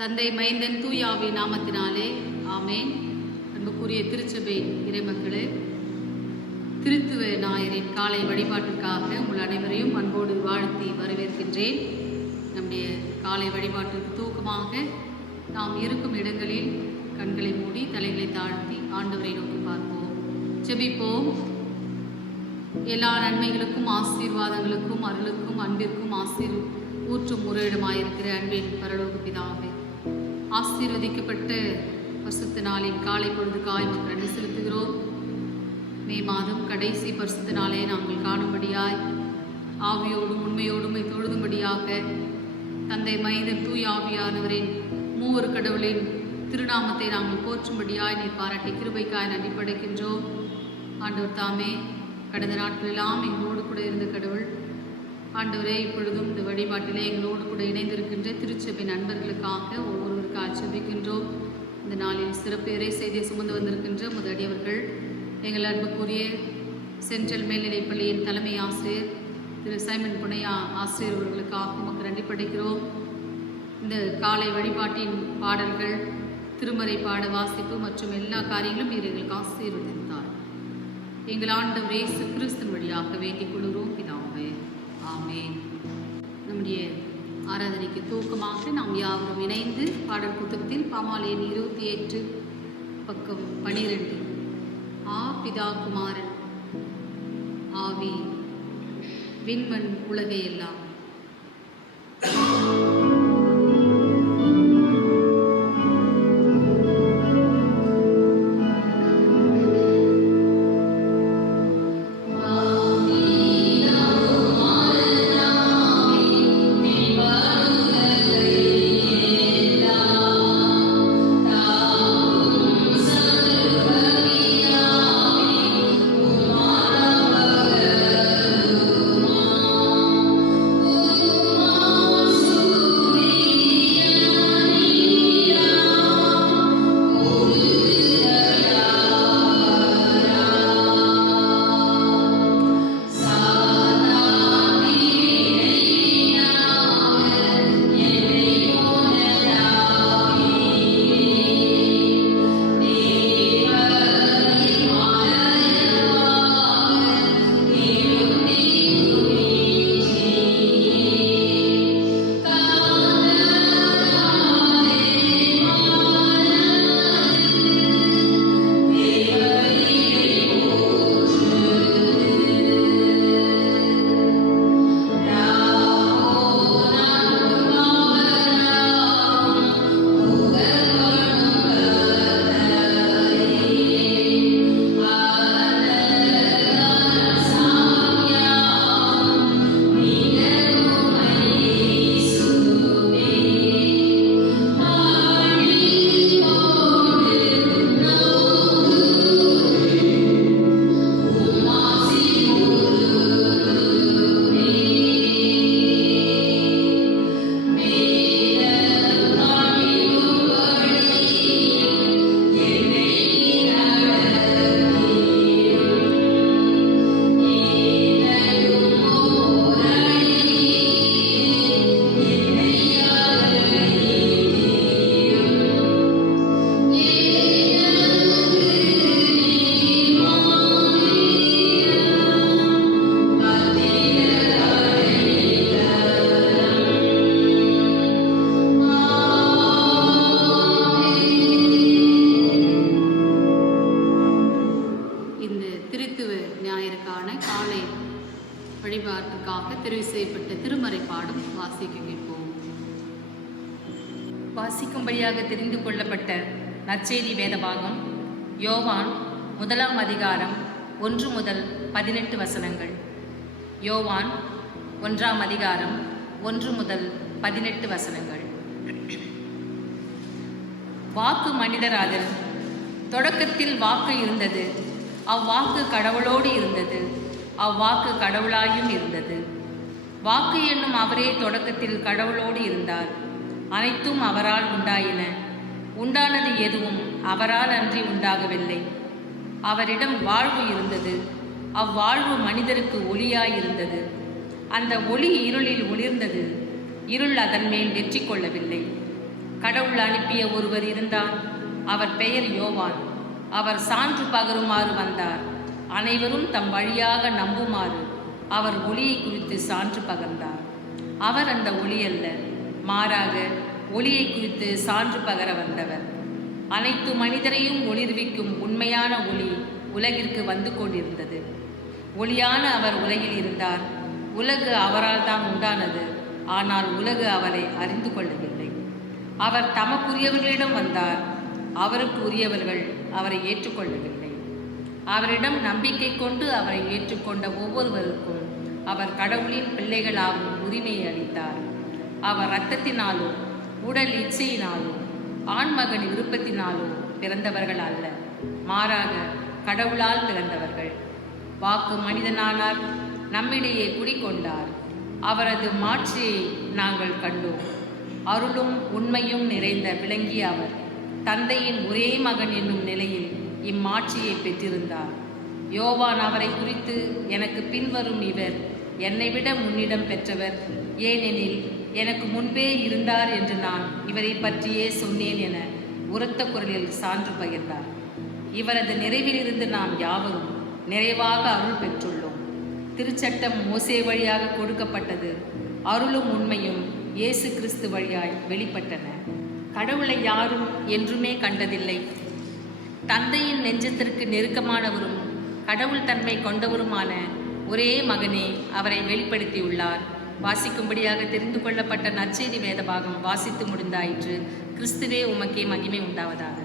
தந்தை மைந்தன் தூயாவி நாமத்தினாலே ஆமேன். அன்புக்குரிய திருச்சபை இறைமக்களே, திருத்துவ ஞாயிறின் காலை வழிபாட்டிற்காக உங்கள் அனைவரையும் அன்போடு வாழ்த்தி வரவேற்கின்றேன். நம்முடைய காலை வழிபாட்டிற்கு தூக்கமாக நாம் இருக்கும் இடங்களில் கண்களை மூடி தலைகளை தாழ்த்தி ஆண்டவரை நோக்கி பார்ப்போம், ஜெபிப்போம். எல்லா நன்மைகளுக்கும் ஆசீர்வாதங்களுக்கும் அருளுக்கும் அன்பிற்கும் ஊற்றும் முறையிடமாயிருக்கிற அன்பின் பரலோக பிதாவே, ஆசீர்வதிக்கப்பட்ட பரிசுத்த நாளின் காலை பொழுதுக்காய் நன்றி செலுத்துகிறோம். மே மாதம் கடைசி பரிசுத்த நாளை நாங்கள் காணும்படியாய் ஆவியோடும் உண்மையோடும் தொழுதும்படியாக தந்தை மைந்தன் தூய் ஆவியானவரின் மூவர் கடவுளின் திருநாமத்தை நாங்கள் போற்றும்படியாய் நீர் பாராட்டி கிருபைக்காய் நன்றி படைக்கின்றோம். ஆண்டவர் தாமே கடந்த நாட்களெல்லாம் எங்களோடு கூட இருந்த கடவுள் ஆண்டவரே, இப்பொழுதும் இந்த வழிபாட்டிலே எங்களோடு கூட இணைந்திருக்கின்ற திருச்சபை நண்பர்களுக்காக ஒவ்வொருவருக்காக ஜெபிக்கின்றோம். இந்த நாளில் சிறப்பு இறை செய்தியை சுமந்து வந்திருக்கின்ற முதலியவர்கள் எங்கள் அன்புக்குரிய சென்ட்ரல் மேல்நிலைப்பள்ளியின் தலைமை ஆசிரியர் திரு சைமன் புனையா ஆசிரியர் அவர்களுக்காக நமக்கு நன்றி படைக்கிறோம். இந்த காலை வழிபாட்டின் பாடல்கள், திருமறை பாட வாசிப்பு மற்றும் எல்லா காரியங்களும் நீர் எங்களுக்கு ஆசீர்வதித்தார். எங்கள் ஆண்டவர் இயேசு கிறிஸ்துவின் வழியாக வேண்டிக் கொள்கிறோம் பிதாவே, ஆமென். நம்முடைய ஆராதனைக்கு தூக்கமாக நாம் யாவரும் இணைந்து பாடல் புத்தகத்தில் பாமாலை எண் 28 பக்கம் 12 ஆ பிதா குமாரன் ஆவி விண்மண் உலகையெல்லாம் வழிபாட்டுக்காக தெரிவு செய்யப்பட்ட திருமறை பாடம் வாசிக்க கேட்போம். வாசிக்கும்படியாக தெரிந்து கொள்ளப்பட்ட நற்செய்தி வேதபாகம் யோவான் 1 அதிகாரம் 1 முதல் 18 வசனங்கள். யோவான் 1 அதிகாரம் 1 முதல் 18 வசனங்கள். வாக்கு மனிதராதல். தொடக்கத்தில் வாக்கு இருந்தது, அவ்வாக்கு கடவுளோடு இருந்தது, அவ்வாக்கு கடவுளாயும் இருந்தது. வாக்கு என்னும் அவரே தொடக்கத்தில் கடவுளோடு இருந்தார். அனைத்தும் அவரால் உண்டாயின, உண்டானது எதுவும் அவரால் அன்றி உண்டாகவில்லை. அவரிடம் வாழ்வு இருந்தது, அவ்வாழ்வு மனிதருக்கு ஒளியாயிருந்தது. அந்த ஒளி இருளில் ஒளிர்ந்தது, இருள் அதன் மேல் வெற்றி கொள்ளவில்லை. கடவுள் அனுப்பிய ஒருவர் இருந்தார். அவர் பெயர் யோவான். அவர் சான்று பகருமாறு வந்தார். அனைவரும் தம் வழியாக நம்புமாறு அவர் ஒளியை குறித்து சான்று பகர்ந்தார். அவர் அந்த ஒளி அல்ல, மாறாக ஒளியை குறித்து சான்று பகர வந்தவர். அனைத்து மனிதரையும் ஒளிர்விக்கும் உண்மையான ஒளி உலகிற்கு வந்து கொண்டிருந்தது. ஒளியான அவர் உலகில் இருந்தார். உலகு அவரால் தான் உண்டானது, ஆனால் உலகு அவரை அறிந்து கொள்ளவில்லை. அவர் தமக்குரியவர்களிடம் வந்தார். அவருக்கு உரியவர்கள் அவரை ஏற்றுக்கொள்ளவில்லை. அவரிடம் நம்பிக்கை கொண்டு அவரை ஏற்றுக்கொண்ட ஒவ்வொருவருக்கும் அவர் கடவுளின் பிள்ளைகளாகும் உரிமையை அளித்தார். அவர் இரத்தத்தினாலோ உடல் இச்சையினாலோ ஆண்மகன் விருப்பத்தினாலோ பிறந்தவர்கள் அல்ல, மாறாக கடவுளால் பிறந்தவர்கள். வாக்கு மனிதனானார், நம்மிடையே குடிகொண்டார். அவரது மாட்சியை நாங்கள் கண்டோம். அருளும் உண்மையும் நிறைந்த விளங்கிய அவர் தந்தையின் ஒரே மகன் என்னும் நிலையில் இம்மாட்சியை பெற்றிருந்தார். யோவான் அவரை குறித்து, எனக்கு பின்வரும் இவர் என்னை விட முன்னிடம் பெற்றவர், ஏனெனில் எனக்கு முன்பே இருந்தார் என்று நான் இவரை பற்றியே சொன்னேன் என உரத்த குரலில் சான்று பகிர்ந்தார். இவரது நிறைவிலிருந்து நாம் யாவரும் நிறைவாக அருள் பெற்றுள்ளோம். திருச்சட்டம் மோசே வழியாக கொடுக்கப்பட்டது. அருளும் உண்மையும் இயேசு கிறிஸ்து வழியாய் வெளிப்பட்டன. கடவுளை யாரும் என்றுமே கண்டதில்லை. தந்தையின் நெஞ்சத்திற்கு நெருக்கமானவரும் கடவுள் தன்மை கொண்டவருமான ஒரே மகனே அவரை வெளிப்படுத்தியுள்ளார். வாசிக்கும்படியாக தெரிந்து கொள்ளப்பட்ட நற்செய்தி வேத பாகம் வாசித்து முடிந்தாயிற்று. கிறிஸ்துவே உமக்கே மகிமை உண்டாவதாக.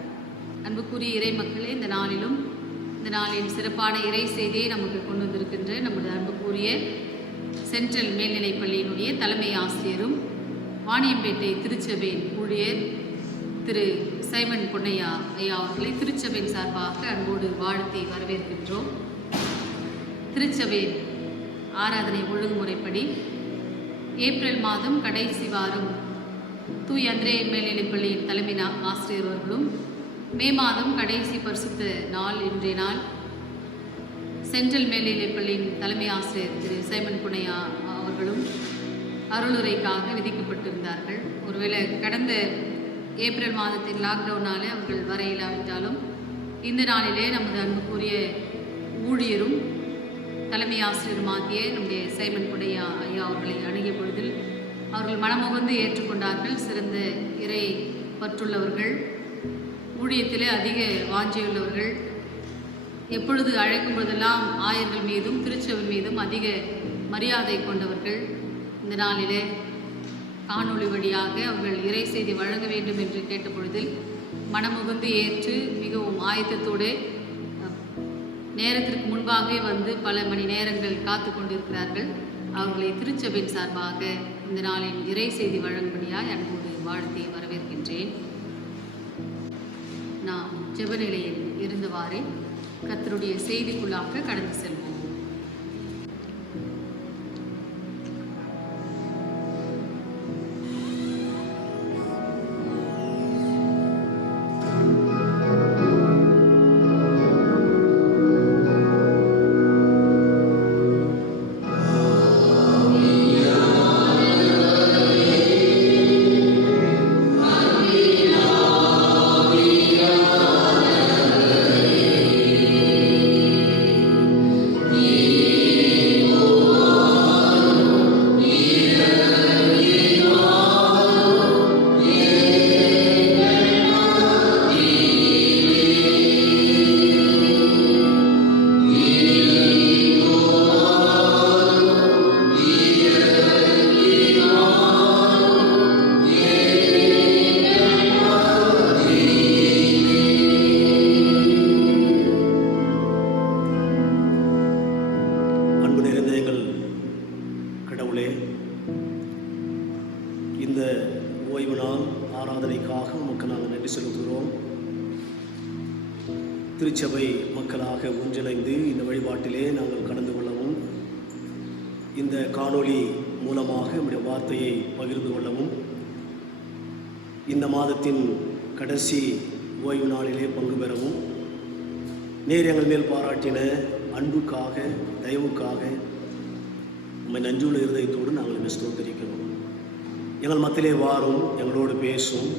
அன்புக்குரிய இறை மக்களே, இந்த நாளின் சிறப்பான இறை செய்தியை நமக்கு கொண்டு வந்திருக்கின்ற நமது அன்புக்குரிய சென்ட்ரல் மேல்நிலைப் பள்ளியினுடைய தலைமை ஆசிரியரும் வாணியம்பேட்டை திருச்சபையின் ஊழியர் திரு சைமன் பொன்னையா ஐயா அவர்களை திருச்சபையின் சார்பாக அன்போடு வாழ்த்தி வரவேற்கின்றோம். திருச்சபையின் ஆராதனை ஒழுங்குமுறைப்படி ஏப்ரல் மாதம் கடைசி வாரம் தூய் அந்திரே மேல்நிலைப்பள்ளியின் தலைமை ஆசிரியர் அவர்களும், மே மாதம் கடைசி பரிசுத்த நாள் இன்றைய நாள் சென்ட்ரல் மேல்நிலைப்பள்ளியின் தலைமை ஆசிரியர் திரு சைமன் பொன்னையா அவர்களும் அருளுரைக்காக விதிக்கப்பட்டிருந்தார்கள். ஒருவேளை கடந்த ஏப்ரல் மாதத்தின் லாக்டவுனாலே அவர்கள் வர இல்லாவிட்டாலும் இந்த நாளிலே நமது அன்புக்குரிய ஊழியரும் தலைமை ஆசிரியருமாகிய நம்முடைய சைமன் பொன்னையா ஐயா அவர்களை அணுகிய பொழுதில் அவர்கள் மனமுகந்து ஏற்றுக்கொண்டார்கள். சிறந்த இறை பற்றுள்ளவர்கள், ஊழியத்திலே அதிக வாஞ்சியுள்ளவர்கள், எப்பொழுது அழைக்கும் பொழுதெல்லாம் ஆயர்கள் மீதும் திருச்சபை மீதும் அதிக மரியாதை கொண்டவர்கள். இந்த நாளிலே காணொளி வழியாக அவர்கள் இறை செய்தி வழங்க வேண்டும் என்று கேட்ட பொழுதில் மனமுகந்து ஏற்று மிகவும் ஆயத்தத்தோடு நேரத்திற்கு முன்பாகவே வந்து பல மணி நேரங்கள் காத்து கொண்டிருக்கிறார்கள். அவர்களை திருச்சபையின் சார்பாக இந்த நாளின் இறை செய்தி வழங்கும்படியாய் அன்போடு வாழ்த்தி வரவேற்கின்றேன். நாம் ஜெபநிலையில் இருந்தவாறே கர்த்தருடைய செய்திக்குள்ளாக கடந்து செல்வோம். திருச்சபை மக்களாக ஒன்றிணைந்து இந்த வழிபாட்டிலே நாங்கள் கடந்து கொள்ளவும், இந்த காணொளி மூலமாக நம்முடைய வார்த்தையை பகிர்ந்து கொள்ளவும், இந்த மாதத்தின் கடைசி ஓய்வு நாளிலே பங்கு பெறவும், நேர் எங்கள் மேல் பாராட்டின அன்புக்காக தயவுக்காக உம்மை நன்றியுள்ள இருதயத்தோடு நாங்கள் ஸ்தோத்திரிக்கிறோம். எங்கள் மத்தியிலே வாரும், எங்களோடு பேசும்,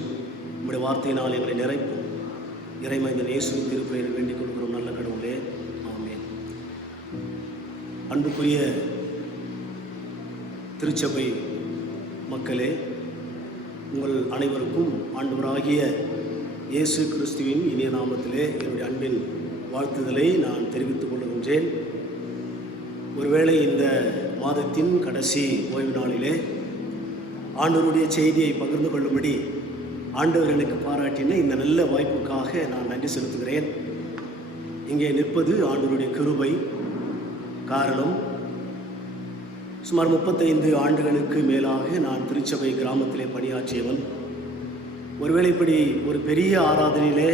உங்களுடைய வார்த்தையினால் எங்களை நிறைப்போம். இறைமைந்தன் இயேசுவின் திருப்பெயரில் வேண்டிக் கொள்கிறோம் நல்ல கடவுளே, ஆமென். அன்புக்குரிய திருச்சபை மக்களே, உங்கள் அனைவருக்கும் ஆண்டவராகிய இயேசு கிறிஸ்துவின் இனிய நாமத்திலே என்னுடைய அன்பின் வாழ்த்துதலை நான் தெரிவித்துக் கொள்கின்றேன். ஒருவேளை இந்த மாதத்தின் கடைசி ஓய்வு நாளிலே ஆண்டவருடைய செய்தியை பகிர்ந்து கொள்ளும்படி ஆண்டவர் எனக்கு பாராட்டின இந்த நல்ல வாய்ப்புக்காக நான் நன்றி செலுத்துகிறேன். இங்கே நிற்பது ஆண்டவருடைய கிருபை. காரணம், சுமார் 35 ஆண்டுகளுக்கு மேலாக நான் திருச்சபை கிராமத்திலே பணியாற்றியவன். ஒருவேளை இப்படி ஒரு பெரிய ஆராதனையிலே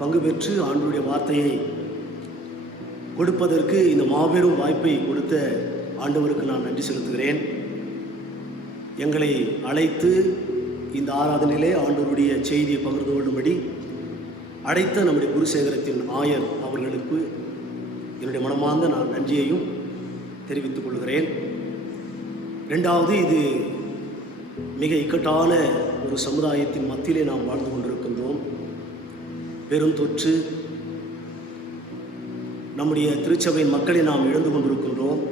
பங்கு பெற்று ஆண்டவருடைய வார்த்தையை கொடுப்பதற்கு இந்த மாபெரும் வாய்ப்பை கொடுத்த ஆண்டவருக்கு நான் நன்றி செலுத்துகிறேன். எங்களை அழைத்து இந்த ஆராதனையிலே ஆண்டவருடைய செய்தியை பகிர்ந்து கொள்ளும்படி அழைத்த நம்முடைய குருசேகரத்தின் ஆயர் அவர்களுக்கு என்னுடைய மனமார்ந்த நான் நன்றியையும் தெரிவித்துக் கொள்கிறேன். இரண்டாவது, இது மிக இக்கட்டான ஒரு சமுதாயத்தின் மத்தியிலே நாம் வாழ்ந்து கொண்டிருக்கின்றோம். பெருந்தொற்று, நம்முடைய திருச்சபையின் மக்களை நாம் இழந்து கொண்டிருக்கின்றோம்.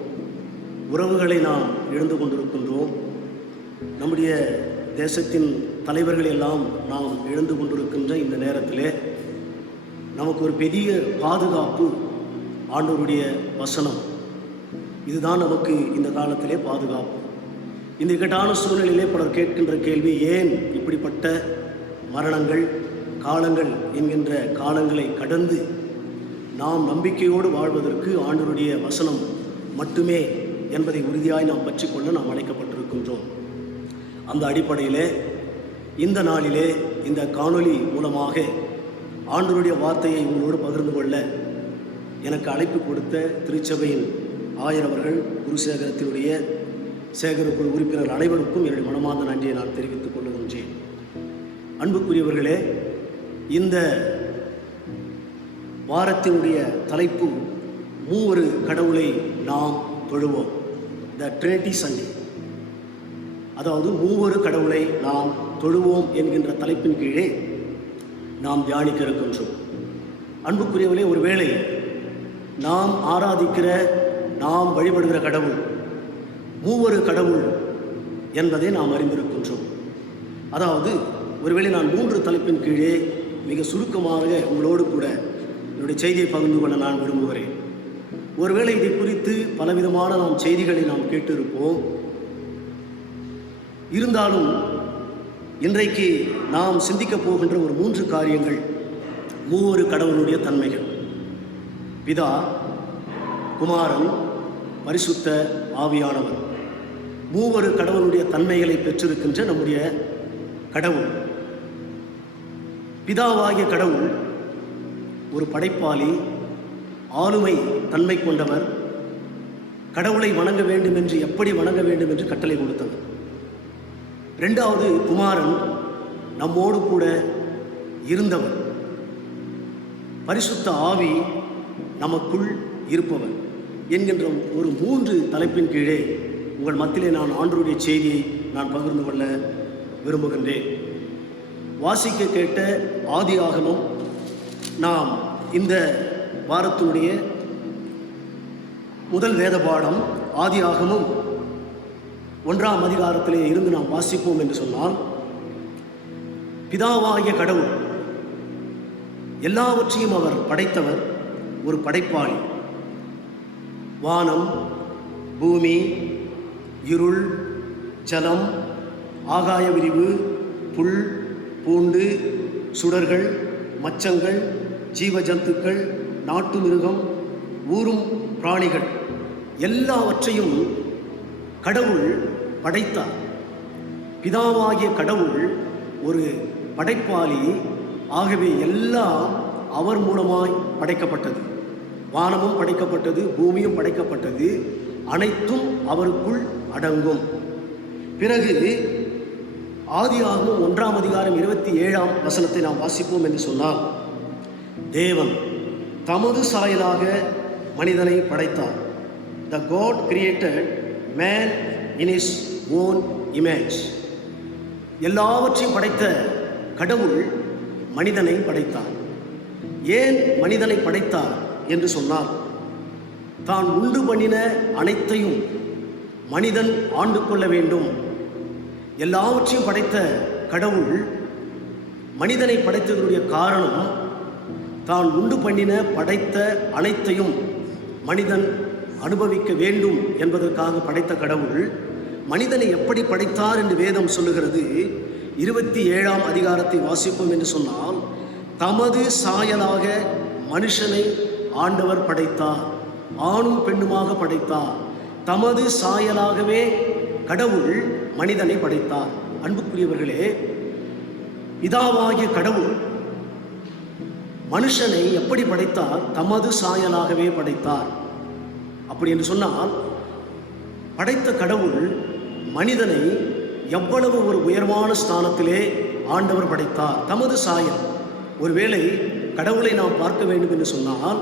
உறவுகளை நாம் இழந்து கொண்டிருக்கின்றோம். நம்முடைய தேசத்தின் தலைவர்களை எல்லாம் நாம் இழந்து கொண்டிருக்கின்ற இந்த நேரத்திலே நமக்கு ஒரு பெரிய பாதுகாப்பு ஆண்டவருடைய வசனம். இதுதான் நமக்கு இந்த காலத்திலே பாதுகாப்பு. இந்த இக்கட்டான சூழ்நிலையிலே பலர் கேட்கின்ற கேள்வி, ஏன் இப்படிப்பட்ட மரணங்கள், காலங்கள் என்கின்ற காலங்களை கடந்து நாம் நம்பிக்கையோடு வாழ்வதற்கு ஆண்டவருடைய வசனம் மட்டுமே என்பதை உறுதியாய் நாம் பற்றிக்கொள்ள நாம் அழைக்கப்பட்டிருக்கின்றோம். அந்த அடிப்படையிலே இந்த நாளிலே இந்த காணொளி மூலமாக ஆண்டவருடைய வார்த்தையை உங்களோடு பகிர்ந்து கொள்ள எனக்கு அழைப்பு கொடுத்த திருச்சபையின் ஆயர் அவர்கள், குருசேகரத்தினுடைய சேகரக்குழு உறுப்பினர்கள் அனைவருக்கும் என்னுடைய மனமார்ந்த நன்றியை நான் தெரிவித்துக் கொள்கின்றேன். அன்புக்குரியவர்களே, இந்த வாரத்தினுடைய தலைப்பு மூவொரு கடவுளை நாம் தொழுவோம். த ட்ரினிட்டி சண்டே, அதாவது மூவொரு கடவுளை நாம் தொழுவோம் என்கின்ற தலைப்பின் கீழே நாம் தியானிக்க இருக்கின்றோம். அன்புக்குரியவர்களே, ஒருவேளை நாம் ஆராதிக்கிற, நாம் வழிபடுகிற கடவுள் மூவொரு கடவுள் என்பதை நாம் அறிந்திருக்கின்றோம். அதாவது ஒருவேளை நான் 3 தலைப்பின் கீழே மிக சுருக்கமாக உங்களோடு கூட என்னுடைய செய்தியை பகிர்ந்து கொள்ள நான் விரும்புகிறேன். ஒருவேளை இதை குறித்து பலவிதமான நாம் செய்திகளை நாம் கேட்டிருப்போம். இருந்தாலும் இன்றைக்கு நாம் சிந்திக்கப் போகின்ற ஒரு 3 காரியங்கள் மூவொரு கடவுளுடைய தன்மைகள். பிதா, குமாரன், பரிசுத்த ஆவியானவர். மூவொரு கடவுளுடைய தன்மைகளை பெற்றிருக்கின்ற நம்முடைய கடவுள். பிதாவாகிய கடவுள் ஒரு படைப்பாளி, ஆளுமை தன்மை கொண்டவர். கடவுளை வணங்க வேண்டும் என்று, எப்படி வணங்க வேண்டும் என்று கட்டளை கொடுத்தவர். இரண்டாவது, குமாரன் நம்மோடு கூட இருந்தவர். பரிசுத்த ஆவி நமக்குள் இருப்பவர் என்கின்ற ஒரு 3 தலைப்பின் கீழே உங்கள் மத்தியிலே நான் ஆண்டவருடைய செய்தியை நான் பகிர்ந்து கொள்ள விரும்புகின்றேன். வாசிக்க கேட்ட ஆதியாகமம், நாம் இந்த வாரத்தினுடைய முதல் வேத பாடம் ஆதியாகமம் 1ஆம் அதிகாரத்திலே இருந்து நாம் வாசிப்போம் என்று சொன்னால், பிதாவாகிய கடவுள் எல்லாவற்றையும் அவர் படைத்தவர், ஒரு படைப்பாளி. வானம், பூமி, இருள், ஜலம், ஆகாய விரிவு, புல், பூண்டு, சுடர்கள், மச்சங்கள், ஜீவ ஜந்துக்கள், நாட்டு மிருகம், ஊரும் பிராணிகள் எல்லாவற்றையும் கடவுள் படைத்தார். பிதாவாகிய கடவுள் ஒரு படைப்பாளி. ஆகவே எல்லாம் அவர் மூலமாய் படைக்கப்பட்டது. வானமும் படைக்கப்பட்டது, பூமியும் படைக்கப்பட்டது. அனைத்தும் அவருக்குள் அடங்கும். பிறகு ஆதியாகமம் 1ஆம் அதிகாரம் 27ஆம் வசனத்தை நாம் வாசிப்போம் என்று சொன்னால், தேவன் தமது சாயலாக மனிதனை படைத்தார். The God created man in his own image. எல்லாவற்றையும் படைத்த கடவுள் மனிதனை படைத்தார். ஏன் மனிதனை படைத்தார் என்று சொன்னால், தான் உண்டு பண்ணின அனைத்தையும் மனிதன் ஆண்டு கொள்ள வேண்டும். எல்லாவற்றையும் படைத்த கடவுள் மனிதனை படைத்ததனுடைய காரணம், தான் உண்டு பண்ணின படைத்த அனைத்தையும் மனிதன் அனுபவிக்க வேண்டும் என்பதற்காக படைத்த கடவுள் மனிதனை எப்படி படைத்தார் என்று வேதம் சொல்லுகிறது. 27ஆம் அதிகாரத்தை வாசிப்போம் என்று சொன்னால், தமது சாயலாக மனுஷனை ஆண்டவர் படைத்தார், ஆணும் பெண்ணுமாக படைத்தார். தமது சாயலாகவே கடவுள் மனிதனை படைத்தார். அன்புக்குரியவர்களே, பிதாவாகிய கடவுள் மனுஷனை எப்படி படைத்தார்? தமது சாயலாகவே படைத்தார். அப்படி என்று சொன்னால், படைத்த கடவுள் மனிதனை எவ்வளவு ஒரு உயர்வான ஸ்தானத்திலே ஆண்டவர் படைத்தார். தமது சாயல். ஒருவேளை கடவுளை நாம் பார்க்க வேண்டும் என்று சொன்னால்,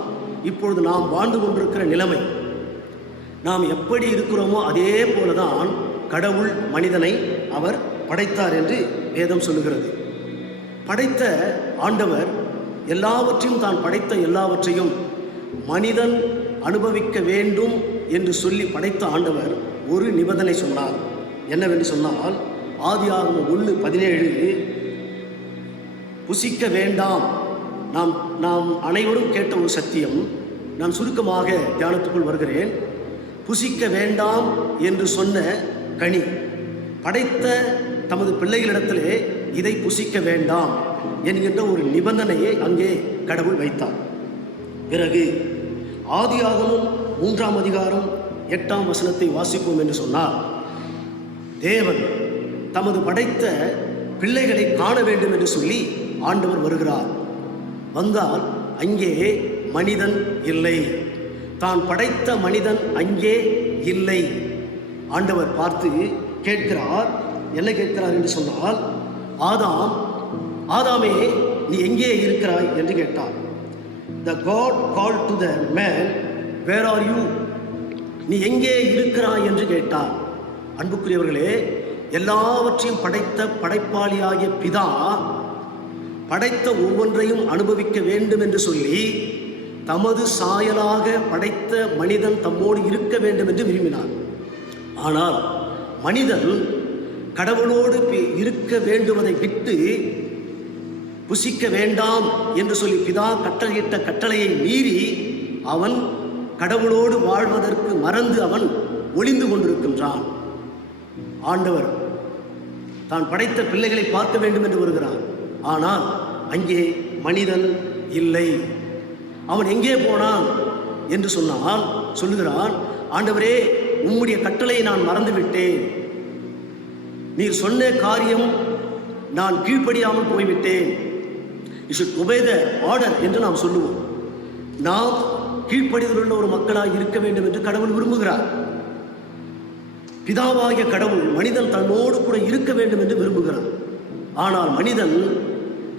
இப்பொழுது நாம் வாழ்ந்து கொண்டிருக்கிற நிலைமை, நாம் எப்படி இருக்கிறோமோ அதே போலதான் கடவுள் மனிதனை அவர் படைத்தார் என்று வேதம் சொல்லுகிறது. படைத்த ஆண்டவர் எல்லாவற்றையும், தான் படைத்த எல்லாவற்றையும் மனிதன் அனுபவிக்க வேண்டும் என்று சொல்லி படைத்த ஆண்டவர் ஒரு நிபந்தனை சொன்னார். என்னவென்று சொன்னால், ஆதியாகமம் 1:17, புசிக்க வேண்டாம். நாம் அனைவரும் கேட்ட ஒரு சத்தியம். நான் சுருக்கமாக தியானத்துக்குள் வருகிறேன். புசிக்க வேண்டாம் என்று சொன்ன கனி, படைத்த தமது பிள்ளைகளிடத்திலே இதை புசிக்க வேண்டாம் என்கின்ற ஒரு நிபந்தனையை அங்கே கடவுள் வைத்தார். பிறகு ஆதியாகமம் 3ஆம் அதிகாரம் 8ஆம் வசனத்தை வாசிப்போம் என்று சொன்னால், தேவன் தமது படைத்த பிள்ளைகளை காண வேண்டும் என்று சொல்லி ஆண்டவர் வருகிறார். வந்தால் அங்கே மனிதன் இல்லை. தான் படைத்த மனிதன் அங்கே இல்லை. ஆண்டவர் பார்த்து கேட்கிறார். என்ன கேட்கிறார் என்று சொன்னால், ஆதாமே நீ எங்கே இருக்கிறாய் என்று கேட்டார். The God called to the man, where are you? நீ எங்கே இருக்கிறாய் என்று கேட்டார். அன்புக்குரியவர்களே, எல்லாவற்றையும் படைத்த படைப்பாளியாகிய பிதா படைத்த ஒவ்வொன்றையும் அனுபவிக்க வேண்டும் என்று சொல்லி தமது சாயலாக படைத்த மனிதன் தம்மோடு இருக்க வேண்டும் என்று விரும்பினார். ஆனால் மனிதன் கடவுளோடு இருக்க வேண்டுவதை விட்டு புசிக்க வேண்டாம் என்று சொல்லி பிதா கட்டளையிட்ட கட்டளையை மீறி அவன் கடவுளோடு வாழ்வதற்கு மறந்து அவன் ஒளிந்து கொண்டிருக்கின்றான். ஆண்டவர் தான் படைத்த பிள்ளைகளை பார்க்க வேண்டும் என்று வருகிறார். ஆனால் அங்கே மனிதன் இல்லை. அவன் எங்கே போனான் என்று சொன்னால் சொல்லுகிறான், ஆண்டவரே, உம்முடைய கட்டளையை நான் மறந்துவிட்டேன். நீர் சொன்ன காரியம் நான் கீழ்ப்படியாமல் போய்விட்டேன். You should obey the order என்று நாம் சொல்லுவோம். நாம் கீழ்ப்படிதலுள்ள ஒரு மக்களாக இருக்க வேண்டும் என்று கடவுள் விரும்புகிறார். பிதாவாகிய கடவுள் மனிதன் தன்னோடு கூட இருக்க வேண்டும் என்று விரும்புகிறார். ஆனால் மனிதன்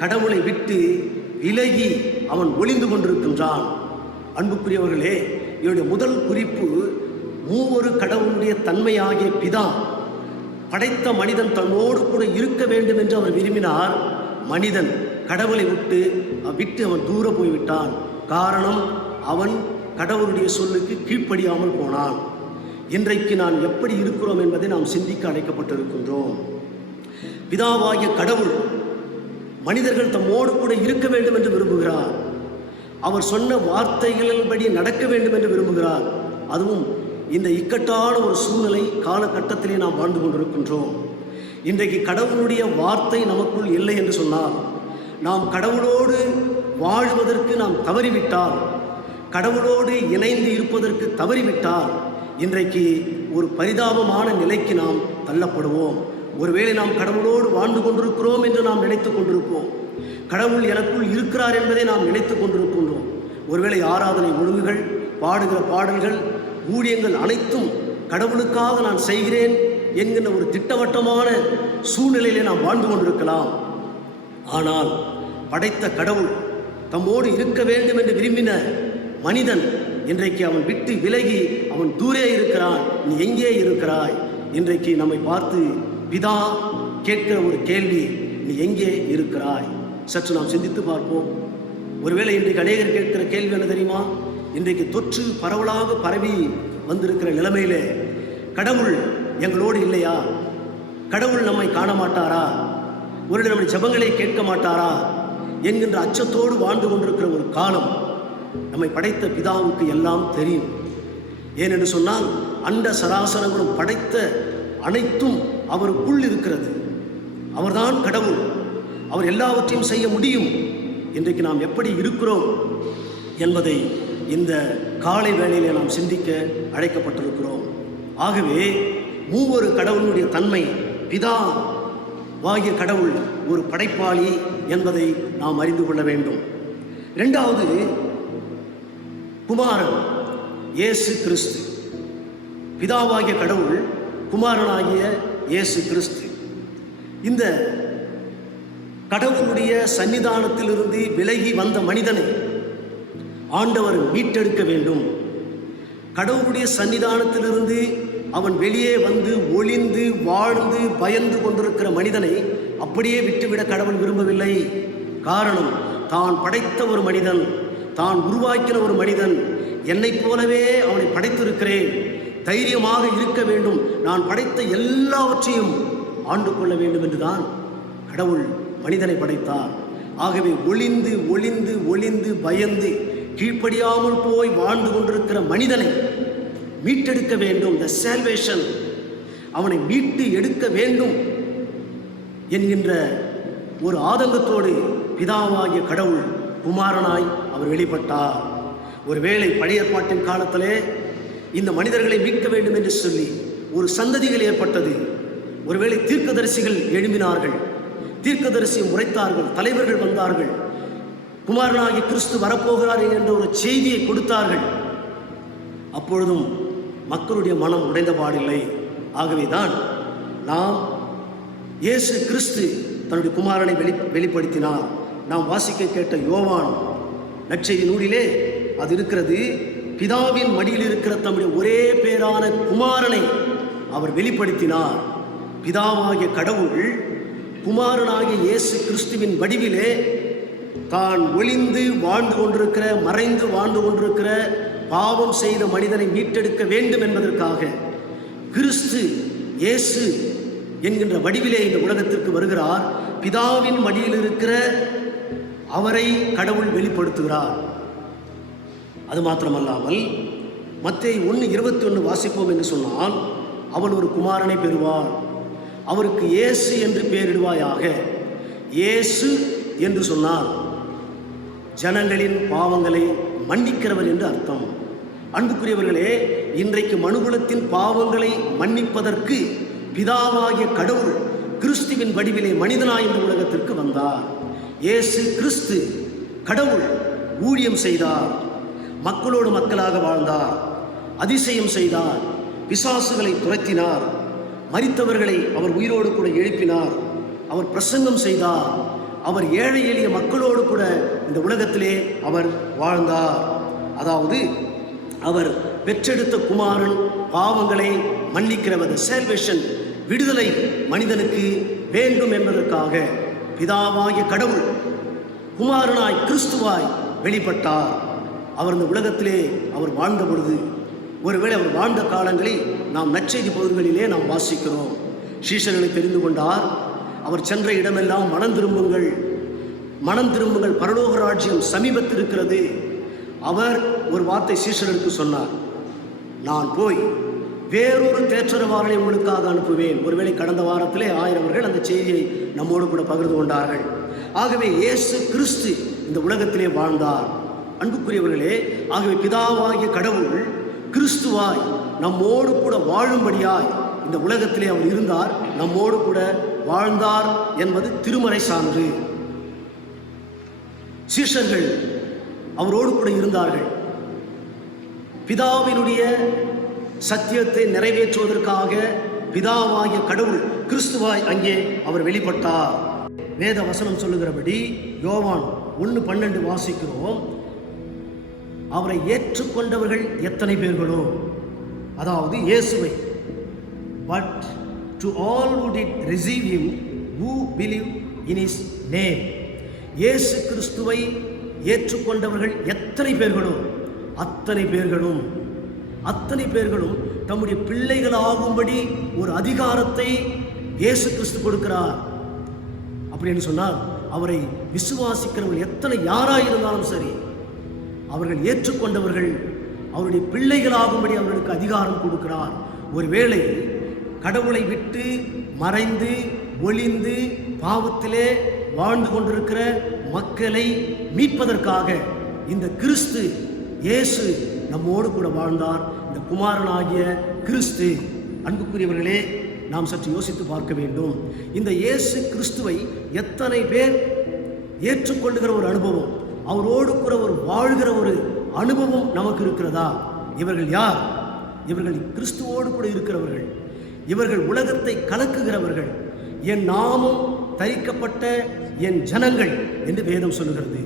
கடவுளை விட்டு விலகி அவன் ஒளிந்து கொண்டிருக்கின்றான். அன்புக்குரியவர்களே, என்னுடைய முதல் குறிப்பு, மூவொரு கடவுளுடைய தன்மையாகிய பிதா படைத்த மனிதன் தன்னோடு கூட இருக்க வேண்டும் என்று அவர் விரும்பினார். மனிதன் கடவுளை விட்டு அவன் தூர போய்விட்டான். காரணம், அவன் கடவுளுடைய சொல்லுக்கு கீழ்ப்படியாமல் போனான். இன்றைக்கு நான் எப்படி இருக்கிறோம் என்பதை நாம் சிந்திக்க அழைக்கப்பட்டிருக்கின்றோம். பிதாவாகிய கடவுள் மனிதர்கள் தம்மோடு கூட இருக்க வேண்டும் என்று விரும்புகிறார். அவர் சொன்ன வார்த்தைகளின்படி நடக்க வேண்டும் என்று விரும்புகிறார். அதுவும் இந்த இக்கட்டான ஒரு சூழ்நிலை காலகட்டத்திலே நாம் வாழ்ந்து கொண்டிருக்கின்றோம். இன்றைக்கு கடவுளுடைய வார்த்தை நமக்குள் இல்லை என்று சொன்னால், நாம் கடவுளோடு வாழ்வதற்கு நாம் தவறிவிட்டால், கடவுளோடு இணைந்து இருப்பதற்கு தவறிவிட்டால், இன்றைக்கு ஒரு பரிதாபமான நிலைக்கு நாம் தள்ளப்படுவோம். ஒருவேளை நாம் கடவுளோடு வாழ்ந்து கொண்டிருக்கிறோம் என்று நாம் நினைத்து கொண்டிருப்போம். கடவுள் எனக்குள் இருக்கிறார் என்பதை நாம் நினைத்து கொண்டிருக்கின்றோம். ஒருவேளை ஆராதனை ஒழுங்குகள், பாடுகிற பாடல்கள், ஊழியங்கள் அனைத்தும் கடவுளுக்காக நான் செய்கிறேன் என்கிற ஒரு திட்டவட்டமான சூழ்நிலையிலே நாம் வாழ்ந்து கொண்டிருக்கலாம். ஆனால் படைத்த கடவுள் தம்மோடு இருக்க வேண்டும் என்று விரும்பின மனிதன் இன்றைக்கு அவன் விட்டு விலகி அவன் தூரே இருக்கிறான். நீ எங்கே இருக்கிறாய்? இன்றைக்கு நம்மை பார்த்து பிதா கேட்கிற ஒரு கேள்வி, நீ எங்கே இருக்கிறாய்? சற்று நாம் சிந்தித்து பார்ப்போம். ஒருவேளை இன்றைக்கு அநேகர் கேட்கிற கேள்வி என்ன தெரியுமா? இன்றைக்கு தொற்று பரவலாக பரவி வந்திருக்கிற நிலைமையிலே கடவுள் எங்களோடு இல்லையா? கடவுள் நம்மை காண மாட்டாரா? ஒரு நம்முடைய ஜெபங்களை கேட்க மாட்டாரா என்கின்ற அச்சத்தோடு வாழ்ந்து கொண்டிருக்கிற ஒரு காலம். நம்மை படைத்த பிதாவுக்கு எல்லாம் தெரியும். ஏனென்று சொன்னால் அண்ட சராசரங்களும் படைத்த அனைத்தும் அவருக்குள் இருக்கிறது. அவர்தான் கடவுள். அவர் எல்லாவற்றையும் செய்ய முடியும். இன்றைக்கு நாம் எப்படி இருக்கிறோம் என்பதை இந்த காலை வேளையிலே நாம் சிந்திக்க அழைக்கப்பட்டிருக்கிறோம். ஆகவே மூவொரு கடவுளுடைய தன்மை, பிதாவாகிய கடவுள் ஒரு படைப்பாளி என்பதை நாம் அறிந்து கொள்ள வேண்டும். இரண்டாவது, குமாரன் இயேசு கிறிஸ்து. பிதாவாகிய கடவுள், குமாரனாகிய இயேசு கிறிஸ்து. இந்த கடவுளுடைய சன்னிதானத்திலிருந்து விலகி வந்த மனிதனை ஆண்டவர் மீட்டெடுக்க வேண்டும். கடவுளுடைய சன்னிதானத்திலிருந்து அவன் வெளியே வந்து ஒளிந்து வாழ்ந்து பயந்து கொண்டிருக்கிற மனிதனை அப்படியே விட்டுவிட கடவுள் விரும்பவில்லை. காரணம், தான் படைத்த ஒரு மனிதன், தான் உருவாக்கின ஒரு மனிதன், என்னைப் போலவே அவனை படைத்திருக்கிறேன், தைரியமாக இருக்க வேண்டும், நான் படைத்த எல்லாவற்றையும் ஆண்டு கொள்ள வேண்டும் என்றுதான் கடவுள் மனிதனை படைத்தார். ஆகவே ஒளிந்து ஒளிந்து ஒளிந்து பயந்து கீழ்ப்படியாமல் போய் வாழ்ந்து கொண்டிருக்கிற மனிதனை மீட்டெடுக்க வேண்டும். த சால்வேஷன், அவனை மீட்டு எடுக்க வேண்டும் என்கின்ற ஒரு ஆதங்கத்தோடு பிதாவாகிய கடவுள் குமாரனாய் அவர் வெளிப்பட்டார். ஒருவேளை பழைய ஏற்பாட்டின் காலத்திலே இந்த மனிதர்களை மீட்க வேண்டும் என்று சொல்லி ஒரு சந்ததிகள் ஏற்பட்டது. ஒருவேளை தீர்க்கதரிசிகள் எழும்பினார்கள், தீர்க்கதரிசி உரைத்தார்கள், தலைவர்கள் வந்தார்கள், குமாரனாகிய கிறிஸ்து வரப்போகிறார் என்ற ஒரு செய்தியை கொடுத்தார்கள். அப்பொழுதும் மக்களுடைய மனம் உடைந்த பாடில்லை. ஆகவேதான் நாம் இயேசு கிறிஸ்து தன்னுடைய குமாரனை வெளிப்படுத்தினார். நாம் வாசிக்க கேட்ட யோவான் நற்செய்தி நூலிலே அது இருக்கிறது. பிதாவின் மடியில் இருக்கிற தம்முடைய ஒரே பேரான குமாரனை அவர் வெளிப்படுத்தினார். பிதாவாகிய கடவுள் குமாரனாகிய இயேசு கிறிஸ்துவின் வடிவிலே தான் ஒளிந்து வாழ்ந்து கொண்டிருக்கிற, மறைந்து வாழ்ந்து கொண்டிருக்கிற, பாவம் செய்த மனிதனை மீட்டெடுக்க வேண்டும் என்பதற்காக கிறிஸ்து இயேசு என்கின்ற வடிவிலே இந்த உலகத்திற்கு வருகிறார். பிதாவின் மடியில் இருக்கிற அவரை கடவுள் வெளிப்படுத்துகிறார். அது மாத்திரமல்லாமல் மத்தேயு 1:21 வாசிப்போம் என்று சொன்னால், அவன் ஒரு குமாரனை பெறுவார், அவருக்கு இயேசு என்று பெயரிடுவாயாக. இயேசு என்று சொன்னால் ஜனங்களின் பாவங்களை மன்னிக்கிறவர் என்று அர்த்தம். அன்புக்குரியவர்களே, இன்றைக்கு மனுகுலத்தின் பாவங்களை மன்னிப்பதற்கு பிதாவாகிய கடவுள் கிறிஸ்துவின் வடிவிலே மனிதனாய் இந்த உலகத்திற்கு வந்தார். இயேசு கிறிஸ்து கடவுள் ஊழியம் செய்தார், மக்களோடு மக்களாக வாழ்ந்தார், அதிசயம் செய்தார், பிசாசுகளை துரத்தினார், மரித்தவர்களை அவர் உயிரோடு கூட எழுப்பினார், அவர் பிரசங்கம் செய்தார், அவர் ஏழை எளிய மக்களோடு கூட இந்த உலகத்திலே அவர் வாழ்ந்தார். அதாவது அவர் பெற்றெடுத்த குமாரன் பாவங்களை மன்னிக்கிறவர். சால்வேஷன், விடுதலை மனிதனுக்கு வேண்டும் என்பதற்காக பிதாவாகிய கடவுள் குமாரனாய் கிறிஸ்துவாய் வெளிப்பட்டார். அவர் இந்த உலகத்திலே அவர் வாழ்ந்த பொழுது, ஒருவேளை அவர் வாழ்ந்த காலங்களில் நாம் நற்செய்தி பகுதிகளிலே நாம் வாசிக்கிறோம். சீஷர்களை தெரிந்து கொண்டார். அவர் சென்ற இடமெல்லாம் மனம் திரும்புங்கள், மனம் திரும்புங்கள், பரலோக ராஜ்யம் சமீபத்தில் இருக்கிறது. அவர் ஒரு வார்த்தை சீஷர்களுக்கு சொன்னார், நான் போய் வேறொரு தேற்றரவாளனை உங்களுக்காக அனுப்புவேன். ஒருவேளை கடந்த வாரத்திலே 1000 பேர்கள் அந்த செய்தியை நம்மோடு கூட பகிர்ந்து கொண்டார்கள். ஆகவே இயேசு கிறிஸ்து இந்த உலகத்திலே வாழ்ந்தார். அன்புக்குரியவர்களே, ஆகவே பிதாவாகிய கடவுள் கிறிஸ்துவாய் நம்மோடு கூட வாழும்படியாய் இந்த உலகத்திலே அவர் இருந்தார், நம்மோடு கூட வாழ்ந்தார் என்பது திருமறை சான்று. சீஷர்கள் அவரோடு கூட இருந்தார்கள். பிதாவினுடைய சத்தியத்தை நிறைவேற்றுவதற்காக பிதாவாகிய கடவுள் கிறிஸ்துவாய் அங்கே அவர் வெளிப்பட்டார். வேத வசனம் சொல்லுகிறபடி யோவான் 1:12 வாசிக்கிறோம், அவரை ஏற்றுக்கொண்டவர்கள் எத்தனை பேர்களோ, அதாவது இயேசுவை, but to all who did receive him, who believe in his name. இயேசு கிறிஸ்துவை ஏற்றுக்கொண்டவர்கள் எத்தனை பேர்களோ அத்தனை பேர்களும் தம்முடைய பிள்ளைகளாகும்படி ஒரு அதிகாரத்தை இயேசு கிறிஸ்து கொடுக்கிறார். அப்படின்னு சொன்னால் அவரை விசுவாசிக்கிறவர்கள் எத்தனை யாராயிருந்தாலும் சரி, அவர்கள் ஏற்றுக்கொண்டவர்கள் அவருடைய பிள்ளைகளாகும்படி அவர்களுக்கு அதிகாரம் கொடுக்கிறார். ஒருவேளை கடவுளை விட்டு மறைந்து ஒளிந்து பாவத்திலே வாழ்ந்து கொண்டிருக்கிற மக்களை மீட்பதற்காக இந்த கிறிஸ்து இயேசு நம்மோடு கூட வாழ்ந்தார். இந்த குமாரனாகிய கிறிஸ்து. அன்புக்குரியவர்களே, நாம் சற்று யோசித்து பார்க்க வேண்டும். இந்த இயேசு கிறிஸ்துவை எத்தனை பேர் ஏற்றுக்கொள்ளுகிற ஒரு அனுபவம், அவரோடு கூட ஒரு வாழ்கிற ஒரு அனுபவம் நமக்கு இருக்கிறதா? இவர்கள் யார்? இவர்கள் கிறிஸ்துவோடு கூட இருக்கிறவர்கள். இவர்கள் உலகத்தை கலக்குகிறவர்கள். என் நாமம் தரிக்கப்பட்ட என் ஜனங்கள் என்று வேதம் சொல்லுகிறது.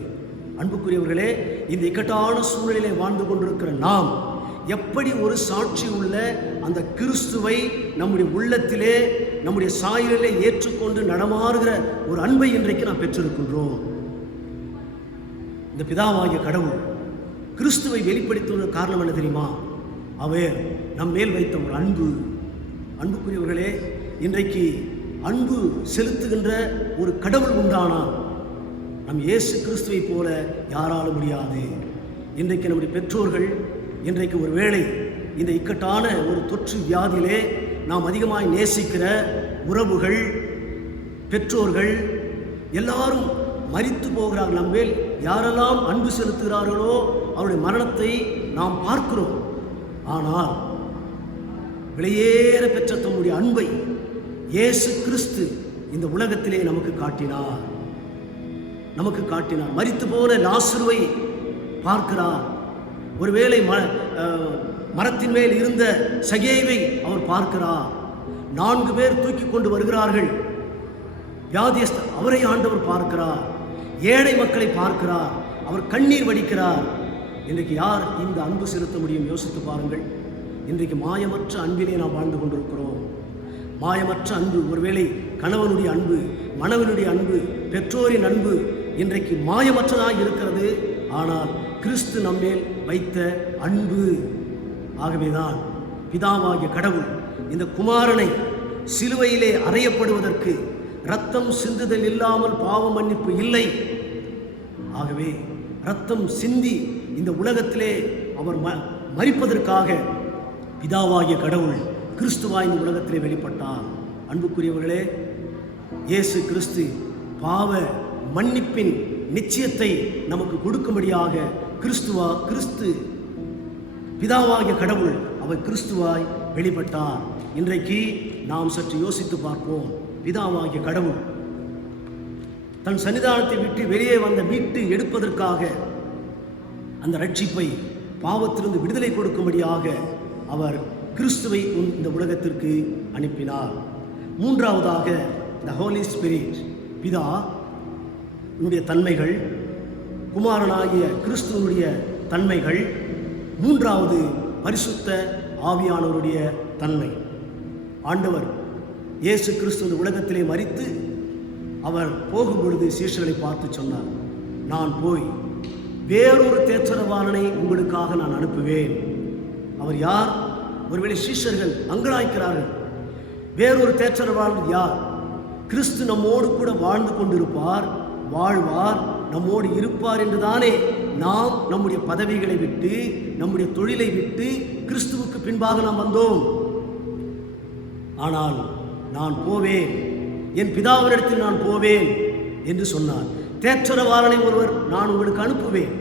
அன்புக்குரியவர்களே, இந்த இக்கட்டான சூழ்நிலையிலே வாழ்ந்து கொண்டிருக்கிற நாம் எப்படி ஒரு சாட்சி உள்ள அந்த கிறிஸ்துவை நம்முடைய உள்ளத்திலே நம்முடைய சாயலிலே ஏற்றுக்கொண்டு நடமாறுகிற ஒரு அன்பை இன்றைக்கு நாம் பெற்றிருக்கின்றோம். இந்த பிதாவாகிய கடவுள் கிறிஸ்துவை வெளிப்படுத்துவதற்கு காரணம் என்ன தெரியுமா? அவர் நம் மேல் வைத்த ஒரு அன்பு. அன்புக்குரியவர்களே, இன்றைக்கு அன்பு செலுத்துகின்ற ஒரு கடவுள் உண்டானால் நம் இயேசு கிறிஸ்துவை போல யாராலும் முடியாது. இன்றைக்கு நம்முடைய பெற்றோர்கள், இன்றைக்கு ஒரு வேளை இந்த இக்கட்டான ஒரு தொற்று வியாதியிலே நாம் அதிகமாய் நேசிக்கிற உறவுகள், பெற்றோர்கள் எல்லாரும் மரித்து போகிறார்கள். நம் மேல் யாரெல்லாம் அன்பு செலுத்துகிறார்களோ அவருடைய மரணத்தை நாம் பார்க்கிறோம். ஆனால் விலையேற பெற்ற தம்முடைய அன்பை இயேசு கிறிஸ்து இந்த உலகத்திலே நமக்கு காட்டினார். மரித்து போன லாசருவை பார்க்கிறார். ஒருவேளை மரத்தின் மேல் இருந்த சகேவை அவர் பார்க்கிறார். 4 பேர் தூக்கி கொண்டு வருகிறார்கள். வியாதியஸ்தர், அவரை ஆண்டவர் பார்க்கிறார். ஏழை மக்களை பார்க்கிறார். அவர் கண்ணீர் வடிக்கிறார். இன்றைக்கு யார் இந்த அன்பு செலுத்த முடியும்? யோசித்து பாருங்கள். இன்றைக்கு மாயமற்ற அன்பிலே நாம் வாழ்ந்து கொண்டிருக்கிறோம். மாயமற்ற அன்பு, ஒருவேளை கணவனுடைய அன்பு, மனைவனுடைய அன்பு, பெற்றோரின் அன்பு இன்றைக்கு மாயமற்றதாக இருக்கிறது. ஆனால் கிறிஸ்து நம்மேல் வைத்த அன்பு. ஆகவேதான் பிதாவாகிய கடவுள் இந்த குமாரனை சிலுவையிலே அறையப்படுவதற்கு இரத்தம் சிந்துதல் இல்லாமல் பாவ மன்னிப்பு இல்லை. ஆகவே இரத்தம் சிந்தி இந்த உலகத்திலே அவர் மரிப்பதற்காக பிதாவாகிய கடவுள் கிறிஸ்துவாய் இந்த உலகத்திலே வெளிப்பட்டார். அன்புக்குரியவர்களே, இயேசு கிறிஸ்து பாவ மன்னிப்பின் நிச்சயத்தை நமக்கு கொடுக்கும்படியாக கிறிஸ்து பிதாவாகிய கடவுள் அவர் கிறிஸ்துவாய் வெளிப்பட்டார். இன்றைக்கு நாம் சற்று யோசித்து பார்ப்போம். பிதாவாகிய கடவுள் தன் சன்னிதானத்தை விட்டு வெளியே வந்த மீட்டு எடுப்பதற்காக அந்த ரட்சிப்பை, பாவத்திலிருந்து விடுதலை கொடுக்கும்படியாக அவர் கிறிஸ்துவை இந்த உலகத்திற்கு அனுப்பினார். மூன்றாவதாக த ஹோலி ஸ்பிரிட், பிதா உன்னுடைய தன்மைகள், குமாரனாகிய கிறிஸ்துவனுடைய தன்மைகள். மூன்றாவது பரிசுத்த ஆவியானவருடைய தன்மை. ஆண்டவர் இயேசு கிறிஸ்து இந்த உலகத்திலே மரித்து அவர் போகும் பொழுது சீஷர்களை பார்த்து சொன்னார், நான் போய் வேறொரு தேற்றரவாளனை உங்களுக்காக நான் அனுப்புவேன். அவர் யார்? ஒருவேளை சீஷர்கள் அங்கலாய்க்கிறார்கள். வேறொரு தேற்றரவாளன் யார்? கிறிஸ்து நம்மோடு கூட வாழ்ந்து கொண்டிருப்பார், வாழ்வார், நம்மோடு இருப்பார் என்றுதானே நாம் நம்முடைய பதவிகளை விட்டு, நம்முடைய தொழிலை விட்டு கிறிஸ்துவுக்கு பின்பாக நாம் வந்தோம். ஆனால் நான் போவேன், என் பிதாவினிடத்தில் நான் போவேன் என்று சொன்னார். தேற்றரவாளனை ஒருவர் நான் உங்களுக்கு அனுப்புவேன்.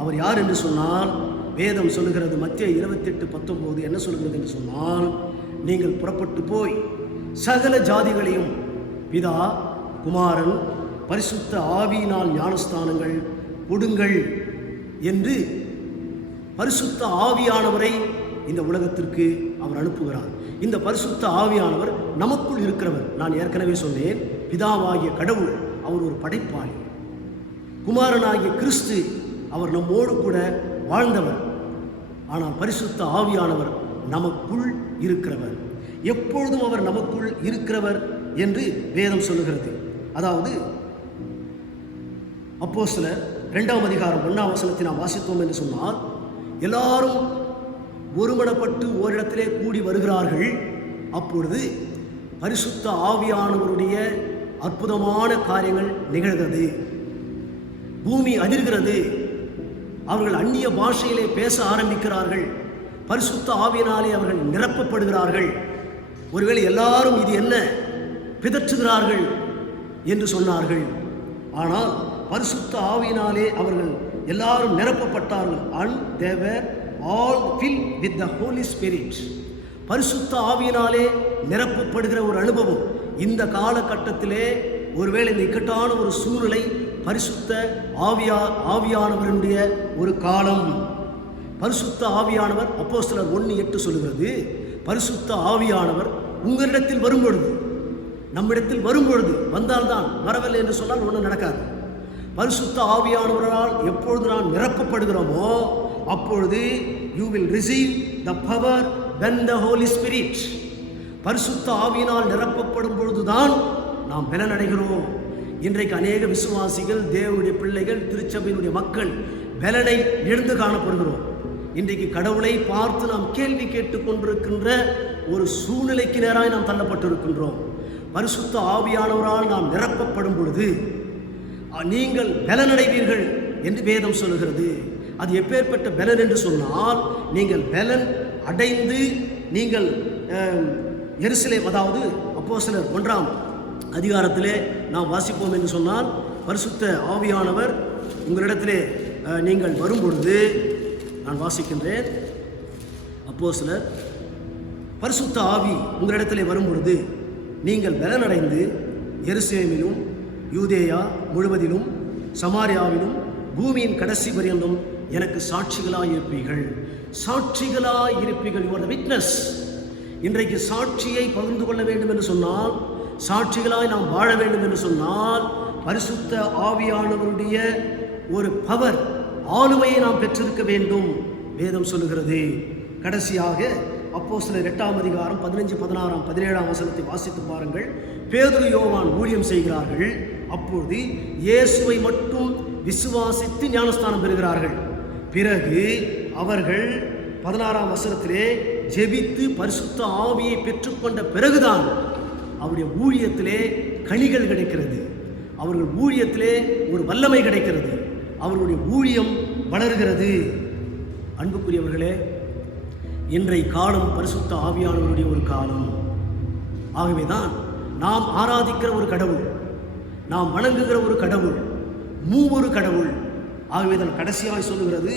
அவர் யார் என்று சொன்னால், வேதம் சொல்லுகிறது, மத்தேயு 28:19 என்ன சொல்லுகிறது என்று சொன்னால், நீங்கள் புறப்பட்டு போய் சகல ஜாதிகளையும் பிதா, குமாரன், பரிசுத்த ஆவியினால் ஞானஸ்தானங்கள் கொடுங்கள் என்று பரிசுத்த ஆவியானவரை இந்த உலகத்திற்கு அவர் அனுப்புகிறார். இந்த பரிசுத்த ஆவியானவர் நமக்குள் இருக்கிறவர். நான் ஏற்கனவே சொன்னேன், பிதாவாகிய கடவுள் அவர் ஒரு படைப்பாளி. குமாரனாகிய கிறிஸ்து அவர் நம்மோடு கூட வாழ்ந்தவர். ஆனால் பரிசுத்த ஆவியானவர் நமக்குள் இருக்கிறவர். எப்பொழுதும் அவர் நமக்குள் இருக்கிறவர் என்று வேதம் சொல்லுகிறது. அதாவது அப்போஸ்தலர் 2ஆம் அதிகாரம் 1ஆம் வசனத்தை நாம் வாசித்தோம் என்று சொன்னால், எல்லாரும் ஒருமனப்பட்டு ஓரிடத்திலே கூடி வருகிறார்கள். அப்பொழுது பரிசுத்த ஆவியானவருடைய அற்புதமான காரியங்கள் நிகழ்கிறது. பூமி அதிர்கிறது. அவர்கள் அந்நிய பாஷையிலே பேச ஆரம்பிக்கிறார்கள். பரிசுத்த ஆவியினாலே அவர்கள் நிரப்பப்படுகிறார்கள். ஒருவேளை எல்லாரும் இது என்ன பிதற்றுகிறார்கள் என்று சொன்னார்கள். ஆனால் பரிசுத்த ஆவியினாலே அவர்கள் எல்லாரும் நிரப்பப்பட்டார்கள். and they were all filled with the Holy Spirit. பரிசுத்த ஆவியினாலே நிரப்பப்படுகிற ஒரு அனுபவம் இந்த காலகட்டத்திலே, ஒருவேளை இந்த இக்கட்டான ஒரு சூழ்நிலை, பரிசுத்த ஆவியானவருடைய ஒரு காலம். பரிசுத்த ஆவியானவர் அப்போஸ்தலர் 1:8 சொல்லுகிறது, பரிசுத்த ஆவியானவர் உங்களிடத்தில் வரும்பொழுது, நம்மிடத்தில் வரும்பொழுது, வந்தால்தான், வரவில்லை என்று சொன்னால் ஒன்றும் நடக்காது. பரிசுத்த ஆவியானவரால் எப்பொழுது நாம் நிரப்பப்படுகிறோமோ அப்பொழுது you will receive the power when the Holy Spirit. பரிசுத்த ஆவியினால் நிரப்பப்படும் பொழுதுதான் நாம் பலனடைகிறோம். இன்றைக்கு அநேக விசுவாசிகள், தேவனுடைய பிள்ளைகள், திருச்சபையினுடைய மக்கள் பலனை இழந்து காணப்படுகிறோம். இன்றைக்கு கடவுளை பார்த்து நாம் கேள்வி கேட்டுக் கொண்டிருக்கின்ற ஒரு சூழ்நிலைக்கு நேராக நாம் தள்ளப்பட்டிருக்கின்றோம். பரிசுத்த ஆவியானவரால் நாம் நிரப்பப்படும் பொழுது நீங்கள் பலனடைவீர்கள் என்று வேதம் சொல்லுகிறது. அது எப்பேற்பட்ட பலன் என்று சொன்னால், நீங்கள் பலன் அடைந்து நீங்கள் எருசலேம், அதாவது அப்போஸ்தலர் 1ஆம் அதிகாரத்திலே நாம் வாசிப்போம் என்று சொன்னால், பரிசுத்த ஆவியானவர் உங்களிடத்திலே நீங்கள் வரும்பொழுது, நான் வாசிக்கின்றேன், அப்போஸ்தலர், பரிசுத்த ஆவி உங்களிடத்திலே வரும்பொழுது நீங்கள் பலனடைந்து எருசலேமிலும் யூதேயா முழுவதிலும் சமாரியாவிலும் பூமியின் கடைசி பரியந்தம் எனக்கு சாட்சிகளாய் இருப்பீர்கள். சாட்சிகளாய் இருப்பீர்கள். Your the witness. இன்றைக்கு சாட்சியை பகிர்ந்து கொள்ள வேண்டும் என்று சொன்னால், சாட்சிகளாய் நாம் வாழ வேண்டும் என்று சொன்னால், பரிசுத்த ஆவியானவருடைய ஒரு பவர், ஆளுமையை நாம் பெற்றிருக்க வேண்டும். வேதம் சொல்லுகிறது. கடைசியாக அப்போஸ்தலர் 8ஆம் அதிகாரம் 15, 16, 17ஆம் வசனத்தை வாசித்து பாருங்கள். பேதுரு, யோவான் ஊழியம் செய்கிறார்கள். அப்பொழுது இயேசுவை மட்டும் விசுவாசித்து ஞானஸ்தானம் பெறுகிறார்கள். பிறகு அவர்கள் 16ஆம் வசனத்திலே ஜெபித்து பரிசுத்த ஆவியை பெற்றுக்கொண்ட பிறகுதான் அவருடைய ஊழியத்திலே கனிகள் கிடைக்கிறது. அவர்கள் ஊழியத்திலே ஒரு வல்லமை கிடைக்கிறது. அவர்களுடைய ஊழியம் வளர்கிறது. அன்புக்குரியவர்களே, இன்றைய காலம் பரிசுத்த ஆவியானவருடைய ஒரு காலம். ஆகவேதான் நாம் ஆராதிக்கிற ஒரு கடவுள், நாம் வணங்குகிற ஒரு கடவுள், மூவொரு கடவுள். ஆகவேதான் கடைசியாக சொல்லுகிறது,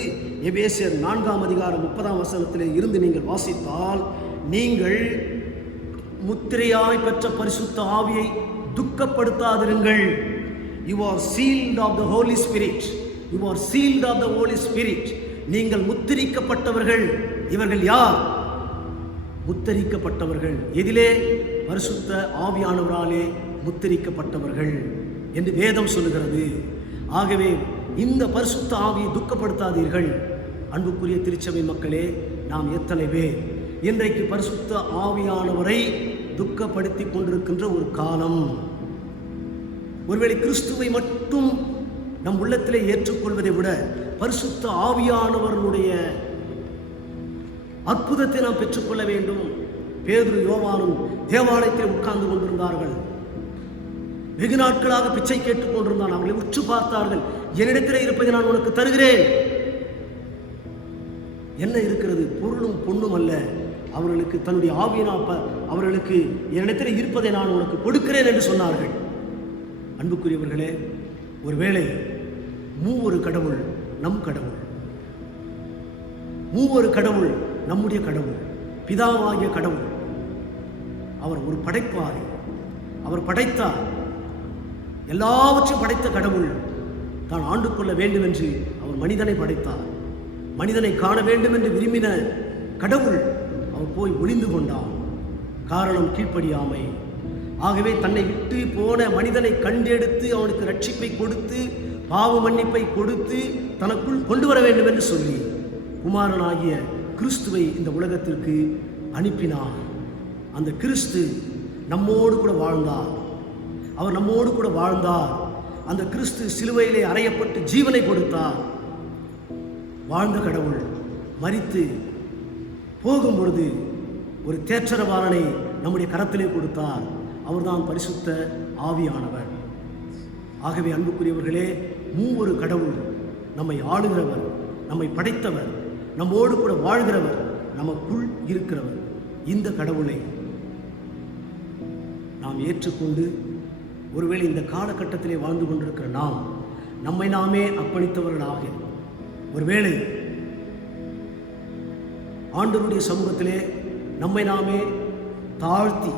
எபேசியர் 4ஆம் அதிகாரம் 30ஆம் வசனத்திலே இருந்து நீங்கள் வாசித்தால், நீங்கள் முத்திரையாய் பெற்ற பரிசுத்த ஆவியை துக்கப்படுத்தாதிருங்கள். You are sealed of the Holy Spirit. You are sealed of the Holy Spirit. நீங்கள் முத்திரிக்கப்பட்டவர்கள். இவர்கள் யார்? முத்திரிக்கப்பட்டவர்கள். எதிலே? பரிசுத்த ஆவியானவராலே முத்திரிக்கப்பட்டவர்கள் என்று வேதம் சொல்லுகிறது. ஆகவே இந்த பரிசுத்த ஆவியை துக்கப்படுத்தாதீர்கள். அன்புக்குரிய திருச்சபை மக்களே, நாம் எத்தனை பேர் இன்றைக்கு பரிசுத்த ஆவியானவரை துக்கப்படுத்தி கொண்டிருக்கின்ற ஒரு காலம். ஒருவேளை கிறிஸ்துவை மட்டும் நம் உள்ளத்திலே ஏற்றுக்கொள்வதை விட பரிசுத்த ஆவியானவருடைய அற்புதத்தை நாம் பெற்றுக்கொள்ள வேண்டும். பேதுரு, யோவானும் தேவாலயத்தில் உட்கார்ந்து கொண்டிருந்தார்கள். வெகு நாட்களாக பிச்சை கேட்டுக் கொண்டிருந்தான். அவர்களை உற்று பார்த்தார்கள். என்னிடத்திலே இருப்பதை நான் உனக்கு தருகிறேன். என்ன இருக்கிறது? பொருளும் பொண்ணும் அல்ல. அவர்களுக்கு தன்னுடைய ஆவியினால் அவர்களுக்கு என்னிடத்தில் இருப்பதை நான் உனக்கு கொடுக்கிறேன் என்று சொன்னார்கள். அன்புக்குரியவர்களே, ஒருவேளை மூவொரு கடவுள் நம் கடவுள், மூவொரு கடவுள் நம்முடைய கடவுள், பிதாவாகிய கடவுள். அவர் ஒரு படைப்பார். அவர் படைத்தார். எல்லாவற்றையும் படைத்த கடவுள் தான் ஆண்டு கொள்ள வேண்டும் என்று அவர் மனிதனை படைத்தார். மனிதனை காண வேண்டும் என்று விரும்பின கடவுள் அவர் போய் ஒளிந்து கொண்டார். காரணம் கீழ்ப்படியாமை. ஆகவே தன்னை விட்டு போன மனிதனை கண்டெடுத்து அவனுக்கு ரட்சிப்பை கொடுத்து பாவ மன்னிப்பை கொடுத்து தனக்குள் கொண்டு வர வேண்டும் என்று சொல்லி குமாரனாகிய கிறிஸ்துவை இந்த உலகத்திற்கு அனுப்பினார். அந்த கிறிஸ்து நம்மோடு கூட வாழ்ந்தார். அவர் நம்மோடு கூட வாழ்ந்தார். அந்த கிறிஸ்து சிலுவையிலே அறையப்பட்டு ஜீவனை கொடுத்தார். வாழ்ந்த கடவுள் மரித்து போகும் பொழுது ஒரு தேற்றரவாளனை நம்முடைய கரத்திலே கொடுத்தார். அவர்தான் பரிசுத்த ஆவியானவர். ஆகவே அன்புக்குரியவர்களே, மூவொரு கடவுள் நம்மை ஆளுகிறவர், நம்மை படைத்தவர், நம்மோடு கூட வாழ்கிறவர், நமக்குள் இருக்கிறவர். இந்த கடவுளை நாம் ஏற்றுக்கொண்டு ஒருவேளை இந்த காலகட்டத்திலே வாழ்ந்து கொண்டிருக்கிற நாம் நம்மை நாமே அர்ப்பணித்தவர்களாக ஒருவேளை ஆண்டவருடைய சமூகத்திலே நம்மை நாமே தாழ்த்தி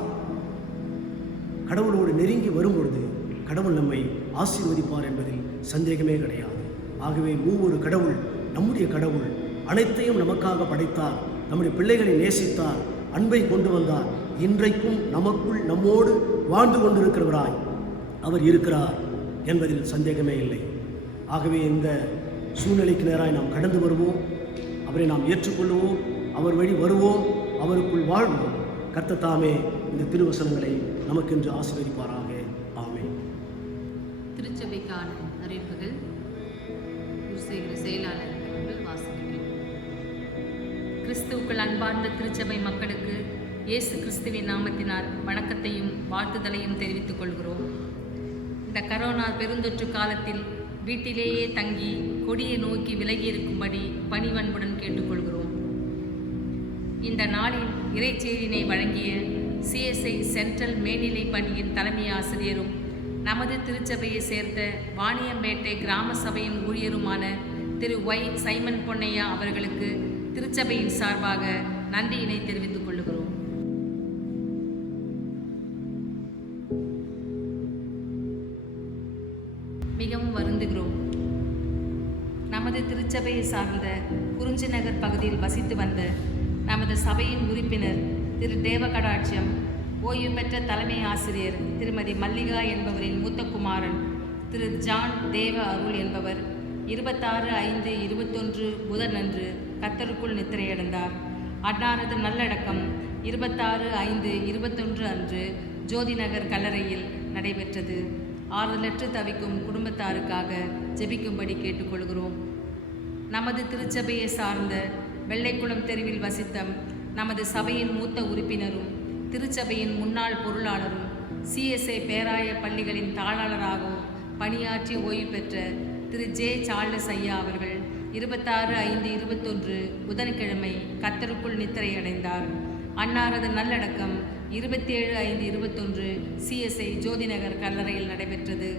கடவுளோடு நெருங்கி வரும்பொழுது கடவுள் நம்மை ஆசீர்வதிப்பார் என்பதில் சந்தேகமே கிடையாது. ஆகவே மூவொரு கடவுள் நம்முடைய கடவுள் அனைத்தையும் நமக்காக படைத்தார், நம்முடைய பிள்ளைகளை நேசித்தார், அன்பை கொண்டு வந்தார். இன்றைக்கும் நமக்குள் நம்மோடு வாழ்ந்து கொண்டிருக்கிறவராய் அவர் இருக்கிறார் என்பதில் சந்தேகமே இல்லை. ஆகவே இந்த சூழ்நிலைக்கு நேராக நாம் கடந்து வருவோம், அவரை நாம் ஏற்றுக்கொள்வோம், அவர் வழி வருவோம், அவருக்குள் வாழ்வோம். கர்த்தர் தாமே இந்த திருவசனங்களை நமக்கென்று ஆசீர்வதிப்பாராக. ஆமென். திருச்சபைக்கான அறிவிப்புகள் செயலாளர் அவர்கள் வாசிக்கிறேன். கிறிஸ்துவுக்குள் அன்பார்ந்த திருச்சபை மக்களுக்கு இயேசு கிறிஸ்துவின் நாமத்தினால் வணக்கத்தையும் வாழ்த்துதலையும் தெரிவித்துக் கொள்கிறோம். இந்த கரோனா பெருந்தொற்று காலத்தில் வீட்டிலேயே தங்கி கொடியை நோக்கி விலகி இருக்கும்படி பணிவன்புடன் கேட்டுக்கொள்கிறோம். இந்த நாளில் இறைச்செய்தியினை வழங்கிய CSI சென்ட்ரல் மேல்நிலை பள்ளியின் தலைமை ஆசிரியரும் நமது திருச்சபையை சேர்ந்த வாணியம்பேட்டை கிராம சபையின் ஊழியருமான திரு Y சைமன் பொன்னையா அவர்களுக்கு திருச்சபையின் சார்பாக நன்றியினை தெரிவித்துக் கொள்கிறோம். மிகவும் வருந்துகிறோம். நமது திருச்சபையை சார்ந்த குறிஞ்சி நகர் பகுதியில் வசித்து வந்த நமது சபையின் உறுப்பினர் திரு தேவகடாட்சியம் ஓய்வு பெற்ற தலைமை ஆசிரியர் திருமதி மல்லிகா என்பவரின் மூத்த குமாரன் திரு ஜான் தேவ அருள் என்பவர் 26/5/21 புதனன்று கர்த்தருக்குள் நித்திரையடைந்தார். அன்னாரது நல்லடக்கம் 26/5/21 அன்று ஜோதி நகர் கல்லறையில் நடைபெற்றது. ஆறுதலற்று தவிக்கும் குடும்பத்தாருக்காக ஜெபிக்கும்படி கேட்டுக்கொள்கிறோம். நமது திருச்சபையை சார்ந்த வெள்ளைக்குளம் தெருவில் வசித்த நமது சபையின் மூத்த உறுப்பினரும் திருச்சபையின் முன்னாள் பொருளாளரும் CSI பேராய பள்ளிகளின் தாளாளராகவும் பணியாற்றி ஓய்வு பெற்ற திரு J சார்லஸ் ஐயா அவர்கள் 26/5/21 புதன்கிழமை கர்த்தருக்குள் நித்திரையடைந்தார். அன்னாரது நல்லடக்கம் 27/5/21 CSI ஜோதிநகர் கல்லறையில் நடைபெற்றது.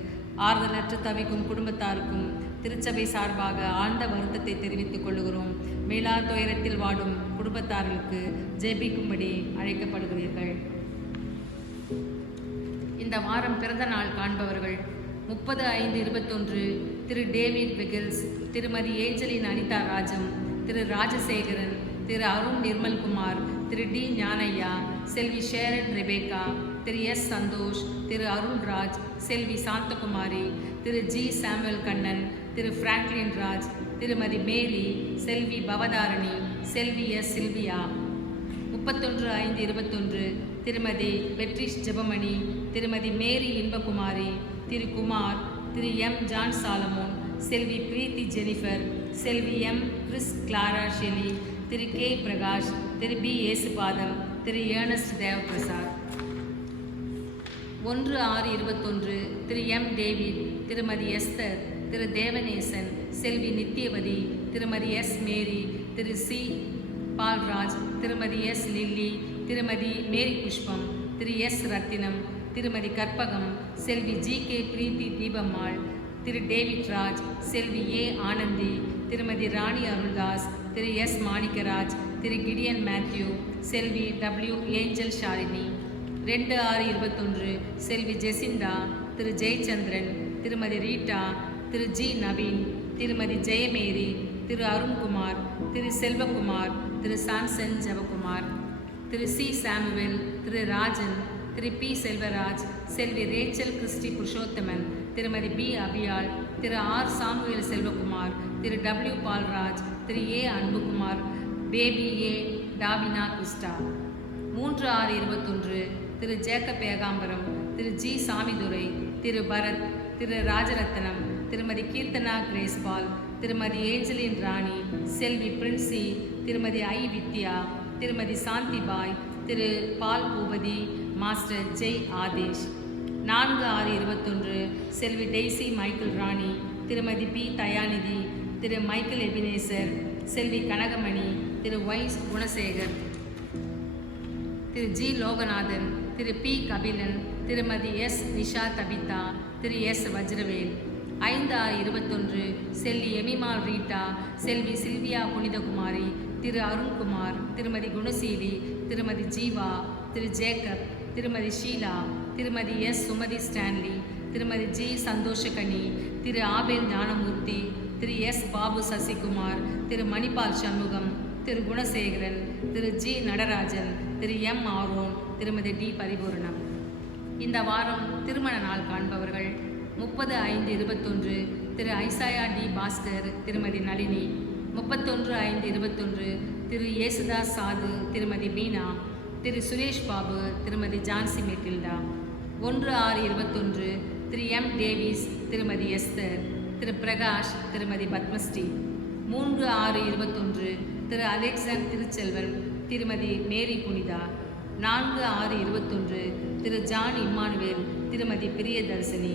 ஆறுதலற்று தவிக்கும் குடும்பத்தாருக்கும் திருச்சபை சார்பாக ஆழ்ந்த வருத்தத்தை தெரிவித்துக் கொள்கிறோம். மேலா துயரத்தில் வாடும் குடும்பத்தார்களுக்கு ஜெபிக்கும்படி அழைக்கப்படுகிறீர்கள். இந்த வாரம் பிறந்த நாள் காண்பவர்கள் 30/5/21 திரு டேவிட் விகில்ஸ், திருமதி ஏஞ்சலின் அனிதா ராஜம், திரு ராஜசேகரன், திரு அருண் நிர்மல்குமார், திரு டி ஞானையா, செல்வி ஷேரன் ரெபேக்கா, திரு எஸ் சந்தோஷ், திரு அருண்ராஜ், செல்வி சாந்தகுமாரி, திரு ஜி சாமுவேல் கண்ணன், திரு பிராங்க்லின் ராஜ், திருமதி மேரி, செல்வி பவதாரணி, செல்வி எஸ் சில்வியா. 31/5/21 திருமதி பெட்ரிஷ் ஜெபமணி, திருமதி மேரி இன்பகுமாரி, திரு குமார், திரு எம் ஜான் சாலமோன், செல்வி பிரீத்தி ஜெனிஃபர், செல்வி எம் கிறிஸ் கிளாரா ஷெலி, திரு கே பிரகாஷ், திரு பி ஏசுபாதம், திரு ஏர்னஸ்ட் தேவபிரசாத். 1/6/21 திரு எம் டேவிட், திருமதி எஸ்தர், திரு தேவநேசன், செல்வி நித்யவதி, திருமதி எஸ் மேரி, திரு சி பால்ராஜ், திருமதி எஸ் லில்லி, திருமதி மேரி புஷ்பம், திரு எஸ் ரத்தினம், திருமதி கற்பகம், செல்வி ஜி கே பிரீத்தி தீபம்மாள், திரு டேவிட் ராஜ், செல்வி ஏ ஆனந்தி, திருமதி ராணி அருள்தாஸ், திரு எஸ் மாணிக்கராஜ், திரு Gideon Matthew, செல்வி W angel Shalini. 2/6/21 செல்வி ஜெசிந்தா, திரு ஜெயச்சந்திரன், திருமதி ரீட்டா, திரு ஜி நவீன், திருமதி ஜெயமேரி, திரு அருண்குமார், திரு செல்வகுமார், திரு சாம்சன் ஜெபகுமார், திரு சி சாமுவேல், திரு ராஜன், திரு B Selvaraj, செல்வி Rachel Christie Purushothaman, திருமதி B அபியாள், திரு R Samuel Selvakumar, திரு W Palraj, திரு ஏ Anbukumar, baby ஏ டாவினா Crysta. 3/6/21 திரு Jacob Ekambaram, திரு G Samidurai, திரு பரத், திரு ராஜரத்னம், திருமதி கீர்த்தனா கிரேஸ்பால், திருமதி ஏஞ்சலின் ராணி, செல்வி பிரின்சி, திருமதி ஐ வித்யா, திருமதி சாந்திபாய், திரு பால் பூபதி, மாஸ்டர் ஜெய் ஆதேஷ். 4/6/21 செல்வி டெய்சி மைக்கேல் ராணி, திருமதி பி தயாநிதி, திரு மைக்கேல் எபினேசர், செல்வி கனகமணி, திரு ஒய் குணசேகர், திரு G Loganathan, திரு B Kabilan, திருமதி எஸ் நிஷா தபிதா, திரு S Vajravel. 5/6/21 செல்வி Emimal Rita, செல்வி Sylvia புனிதகுமாரி, திரு அருண்குமார், திருமதி குணசீலி, திருமதி ஜீவா, திரு ஜேக்கப், திருமதி ஷீலா, திருமதி எஸ் சுமதி ஸ்டான்லி, திருமதி ஜி சந்தோஷகனி, திரு ஆபேல் ஞானமூர்த்தி, திரு எஸ் பாபு சசிகுமார், திரு மணிபால் சண்முகம், திரு குணசேகரன், திரு ஜி நடராஜன், திரு எம் ஆரோன், திருமதி டி பரிபூரணம். இந்த வாரம் திருமண நாள் காண்பவர்கள் 30/5/21 திரு ஐசாயா டி பாஸ்கர், திருமதி நளினி. 31/5/21 திரு ஏசுதாஸ் சாது, திருமதி மீனா, திரு சுரேஷ் பாபு, திருமதி ஜான்சி மெட்டில்டா. 1/6/21 திரு எம் டேவிஸ், திருமதி எஸ்தர், திரு பிரகாஷ், திருமதி பத்மஸ்ரீ. 3/6/21 திரு அலெக்சாண்ட் திருச்செல்வன், திருமதி மேரி புனிதா. 4/6/21 திரு ஜான் இம்மானுவேல், திருமதி பிரியதர்சினி.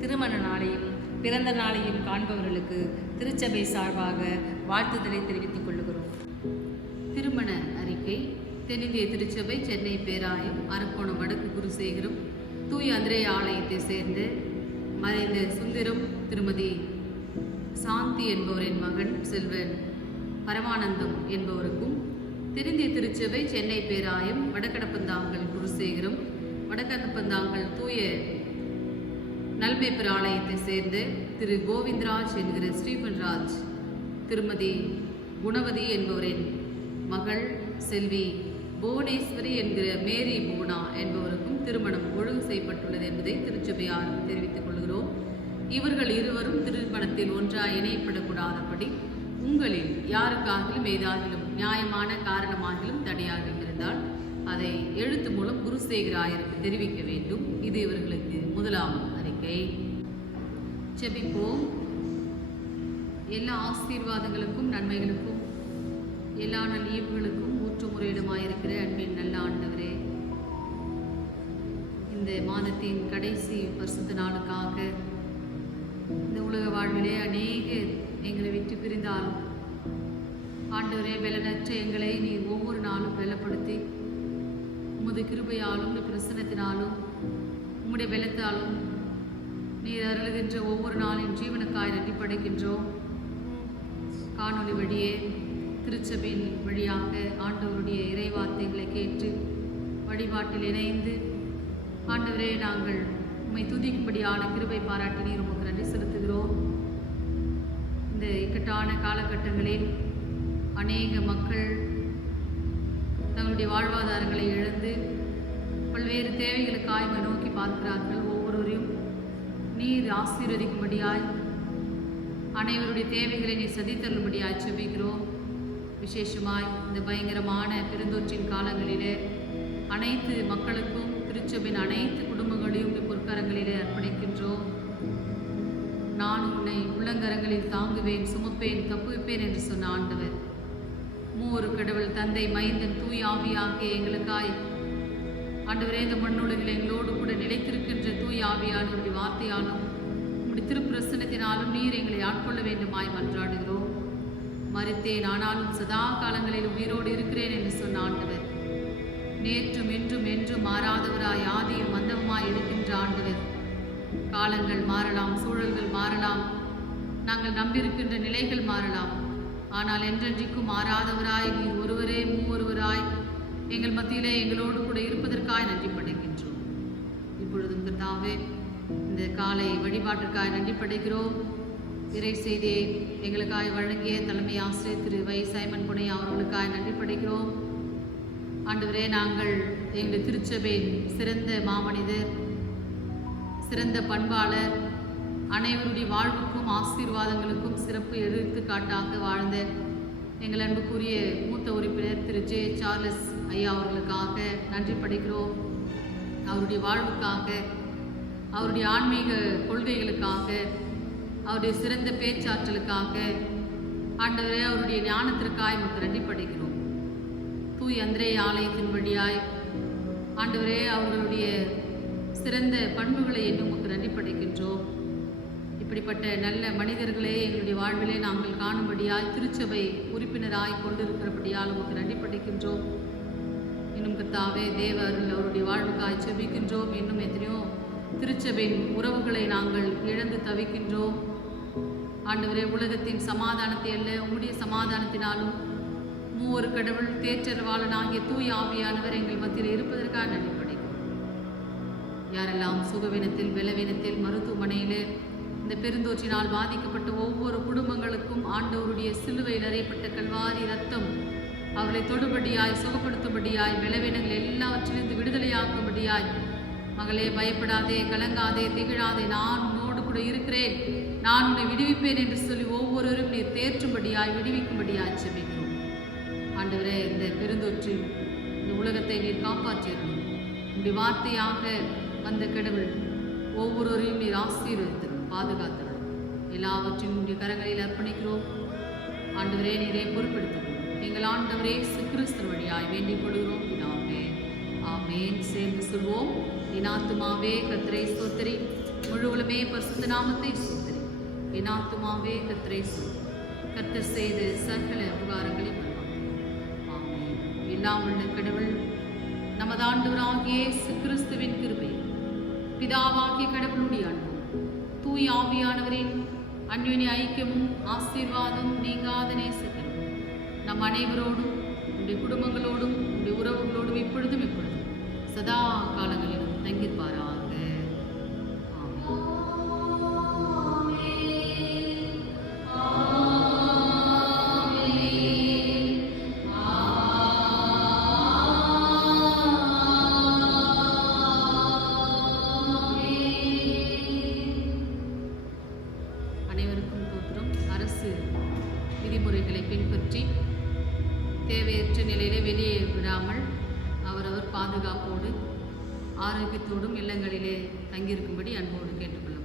திருமண நாளையும் பிறந்த நாளையும் காண்பவர்களுக்கு திருச்சபை சார்பாக வாழ்த்துதலை தெரிவித்துக் கொள்கிறோம். திருமண அறிக்கை. தென்னிந்திய திருச்சபை, சென்னை பேராயம், அரக்கோணம் வடக்கு குருசேகரம் தூய அந்திரேய ஆலயத்தை சேர்ந்த மறைந்த சுந்தரம் திருமதி சாந்தி என்பவரின் மகன் செல்வன் பரமானந்தம் என்பவருக்கும், தென்னிந்திய திருச்சபை, சென்னை பேராயம், வடக்கடப்பந்தாங்கல் குருசேகரம், வடக்கடப்பந்தாங்கல் தூய நல்மேப்பர் ஆலயத்தை சேர்ந்த திரு கோவிந்தராஜ் என்கிற ஸ்டீபன்ராஜ், திருமதி குணவதி என்பவரின் மகள் செல்வி புவனேஸ்வரி என்கிற மேரி புவனா என்பவருக்கும் திருமணம் ஒழுங்கு செய்யப்பட்டுள்ளது என்பதை திருச்சபையார் தெரிவித்துக் கொள்கிறோம். இவர்கள் இருவரும் திருமணத்தில் ஒன்றாக இணையப்படக்கூடாதபடி உங்களில் யாருக்காகிலும் ஏதாகிலும் நியாயமான காரணமாகிலும் தடையாக இருந்தால் அதை எழுத்து மூலம் குருசேகராயருக்கு தெரிவிக்க வேண்டும். இது இவர்களுக்கு முதலாம் அறிக்கை. ஜெபிப்போம். எல்லா ஆசீர்வாதங்களுக்கும் நன்மைகளுக்கும் எல்லா நல்லீவுகளுக்கும் ஊற்றுமுறையிடமாயிருக்கிற அன்பின் நல்ல ஆண்டவரே, இந்த மாதத்தின் கடைசி பரிசுத்த நாளுக்காக இந்த உலக வாழ்விலே அநேக எங்களை விட்டு பிரிந்தாலும் ஆண்டவரே, பலனற்ற எங்களை நீர் ஒவ்வொரு நாளும் பலப்படுத்தி உமது கிருபையாலும் பிரசன்னத்தினாலும் உம்முடைய பலத்தாலும் நீர் அருளுகின்ற ஒவ்வொரு நாளின் ஜீவனுக்காய் நன்றி படைக்கின்றோம். காணொலி வழியே திருச்சபையின் வழியாக ஆண்டவருடைய இறைவார்த்தைகளை கேட்டு வழிபாட்டில் இணைந்து ஆண்டவரே, நாங்கள் உம்மை துதிக்கும்படியான கிருபை பாராட்டி நீர் உமக்கு நன்றி செலுத்துகிறோம். இந்த இக்கட்டான காலகட்டங்களில் அநேக மக்கள் தங்களுடைய வாழ்வாதாரங்களை இழந்து பல்வேறு தேவைகளுக்காய் நோக்கி பார்க்கிறார்கள். ஒவ்வொருவரையும் நீர் ஆசீர்வதிக்கும்படியாய், அனைவருடைய தேவைகளை நீர் சதித்தருளும்படியாய் செபிக்கிறோம். விசேஷமாய் இந்த பயங்கரமான பெருந்தொற்றின் காலங்களிலே அனைத்து மக்களுக்கும் திருச்சபையின் அனைத்து குடும்பங்களையும் பொற்கரங்களிலே அர்ப்பணிக்கின்றோம். நான் உன்னை உள்ளங்கரங்களில் தாங்குவேன், சுமப்பேன், தப்புவிப்பேன் என்று சொன்ன ஆண்டவர், மூவொரு கடவுள் தந்தை, மைந்தன், தூய் ஆவியாகிய எங்களுக்காய் ஆண்டவரே, இந்த மண்ணுலகில் எங்களோடு கூட நிலைத்திருக்கின்ற தூய் ஆவியானவருடைய வார்த்தையாலும் உம்முடைய திருப்பிரசனத்தினாலும் நீர் எங்களை ஆட்கொள்ள வேண்டுமாய் மன்றாடுகிறோம். மரித்தேன், ஆனாலும் சதா காலங்களில் உயிரோடு இருக்கிறேன் என்று சொன்ன ஆண்டவர், நேற்றும் இன்றும் என்றும் மாறாதவராய் ஆதியும் மந்தமாய் இருக்கின்ற ஆண்டவர், காலங்கள் மாறலாம், சூழல்கள் மாறலாம், நாங்கள் நம்பியிருக்கின்ற நிலைகள் மாறலாம், ஆனால் என்றென்றைக்கும் மாறாதவராய் நீர் ஒருவரே மூவொருவராய் எங்கள் மத்தியிலே எங்களோடு கூட இருப்பதற்காய் நன்றி படைக்கின்றோம். இப்பொழுதும் கர்த்தாவே, இந்த காலை வழிபாட்டிற்காய் நன்றி படைக்கிறோம். இறை செய்தியை எங்களுக்காய் வழங்கிய தலைமை ஆசிரியர் திரு வை சைமன் புனை அவர்களுக்காய் நன்றி படைக்கிறோம். ஆண்டவரே, நாங்கள் எங்கள் திருச்சபையின் சிறந்த மாமனிதர், சிறந்த பண்பாளர், அனைவருடைய வாழ்வுக்கும் ஆசீர்வாதங்களுக்கும் சிறப்பு எடுத்துக்காட்டாக வாழ்ந்த எங்கள் அன்புக்குரிய மூத்த உறுப்பினர் திரு ஜே சார்லஸ் ஐயா அவர்களுக்காக நன்றி படைக்கிறோம். அவருடைய வாழ்வுக்காக அவருடைய ஆன்மீக கொள்கைகளுக்காக, அவருடைய சிறந்த பேச்சாற்றலுக்காக, ஆண்டவரே அவருடைய ஞானத்திற்காய் நமக்கு நன்றி படைக்கிறோம். தூய் அந்திரே ஆலயத்தின் வழியாய் ஆண்டவரே அவர்களுடைய சிறந்த பண்புகளை எண்ணி உமக்கு நன்றி படைக்கின்றோம். இப்படிப்பட்ட நல்ல மனிதர்களே எங்களுடைய வாழ்விலே நாங்கள் காணும்படியாய் திருச்சபை உறுப்பினராய் கொண்டிருக்கிறபடியால் உமக்கு நன்றி படைக்கின்றோம். இன்னும் கர்த்தாவே தேவ அருள் அவருடைய வாழ்வுக்காய் செபிக்கின்றோம். இன்னும் எத்தனையோ திருச்சபையின் உறவுகளை நாங்கள் இழந்து தவிக்கின்றோம். ஆண்டவரே உலகத்தின் சமாதானத்தை அல்ல, உம்முடைய சமாதானத்தினாலும் மூவொரு கடவுள் தேற்றரவாளனாகிய தூய ஆவியானவர் எங்கள் மத்தியில் இருப்பதற்காக நன்றி படைக்கிறோம். யாரெல்லாம் சுகவீனத்தில், பலவீனத்தில், மருத்துவமனையில் இந்த பெருந்தொற்றினால் பாதிக்கப்பட்ட ஒவ்வொரு குடும்பங்களுக்கும் ஆண்டவருடைய சிலுவையில் அறையப்பட்ட கல்வாரி ரத்தம் அவர்களை தொடுபடியாய், சுகப்படுத்தும்படியாய், பலவீனங்கள் எல்லாவற்றிலிருந்து விடுதலையாக்கும்படியாய், மகளே பயப்படாதே, கலங்காதே, திகழாதே, நான் உன்னோடு கூட இருக்கிறேன், நான் உன்னை விடுவிப்பேன் என்று சொல்லி ஒவ்வொருவரும் நீர் தேற்றும்படியாய், விடுவிக்கும்படியாய் செபிக்கிறோம். ஆண்டவரே இந்த பெருந்தொற்றில் இந்த உலகத்தை நீர் காப்பாற்றியிருந்தோம். உன்னுடைய வார்த்தையாக வந்த கடவுள் ஒவ்வொருவரையும் நீர் ஆசீர்வதித்து பாதுகாத்தனர். எல்லாவற்றையும் உன்னுடைய கரங்களில் அர்ப்பணிக்கிறோம். ஆண்டவரே நீரே பொறுப்பெடுத்துக்கிறோம். எங்கள் ஆண்டவரே கிறிஸ்து வழியாய் வேண்டிக் கொள்கிறோம் பிதாவே. ஆமென். சேர்ந்து சொல்வோம். என் ஆத்துமாவே கர்த்தரை ஸ்தோத்திரி, முழு உலகமே பரிசுத்த நாமத்தை ஸ்தோத்திரி. என் ஆத்துமாவே கர்த்தரை ஸ்தோத்திரி, கர்த்தர் செய்த சகல உபகாரங்களை மறவாதே. ஆமென். எல்லாம் உள்ள கடவுள் நமது ஆண்டவராகிய இயேசு கிறிஸ்துவின் கிருபை, பிதாவாகிய கடவுளுடைய அன்பு, தூய் ஆவியானவரின் அன்யோன்ய ஐக்கியமும் ஆசீர்வாதம் நீங்காத நேசத்திலும் நம் அனைவரோடும், உடைய குடும்பங்களோடும், உடைய உறவுகளோடும் இப்பொழுதும் எப்பொழுதும் சதா காலங்களிலும் தங்கியிருப்பாராக. அனைவருக்கும் தோற்றம். அரசு விதிமுறைகளை பின்பற்றி தேவையற்ற நிலையிலே வெளியே விடாமல் அவரவர் பாதுகாப்போடு ஆரோக்கியத்தோடும் இல்லங்களிலே தங்கியிருக்கும்படி அன்போடு கேட்டுக்கொள்கிறேன்.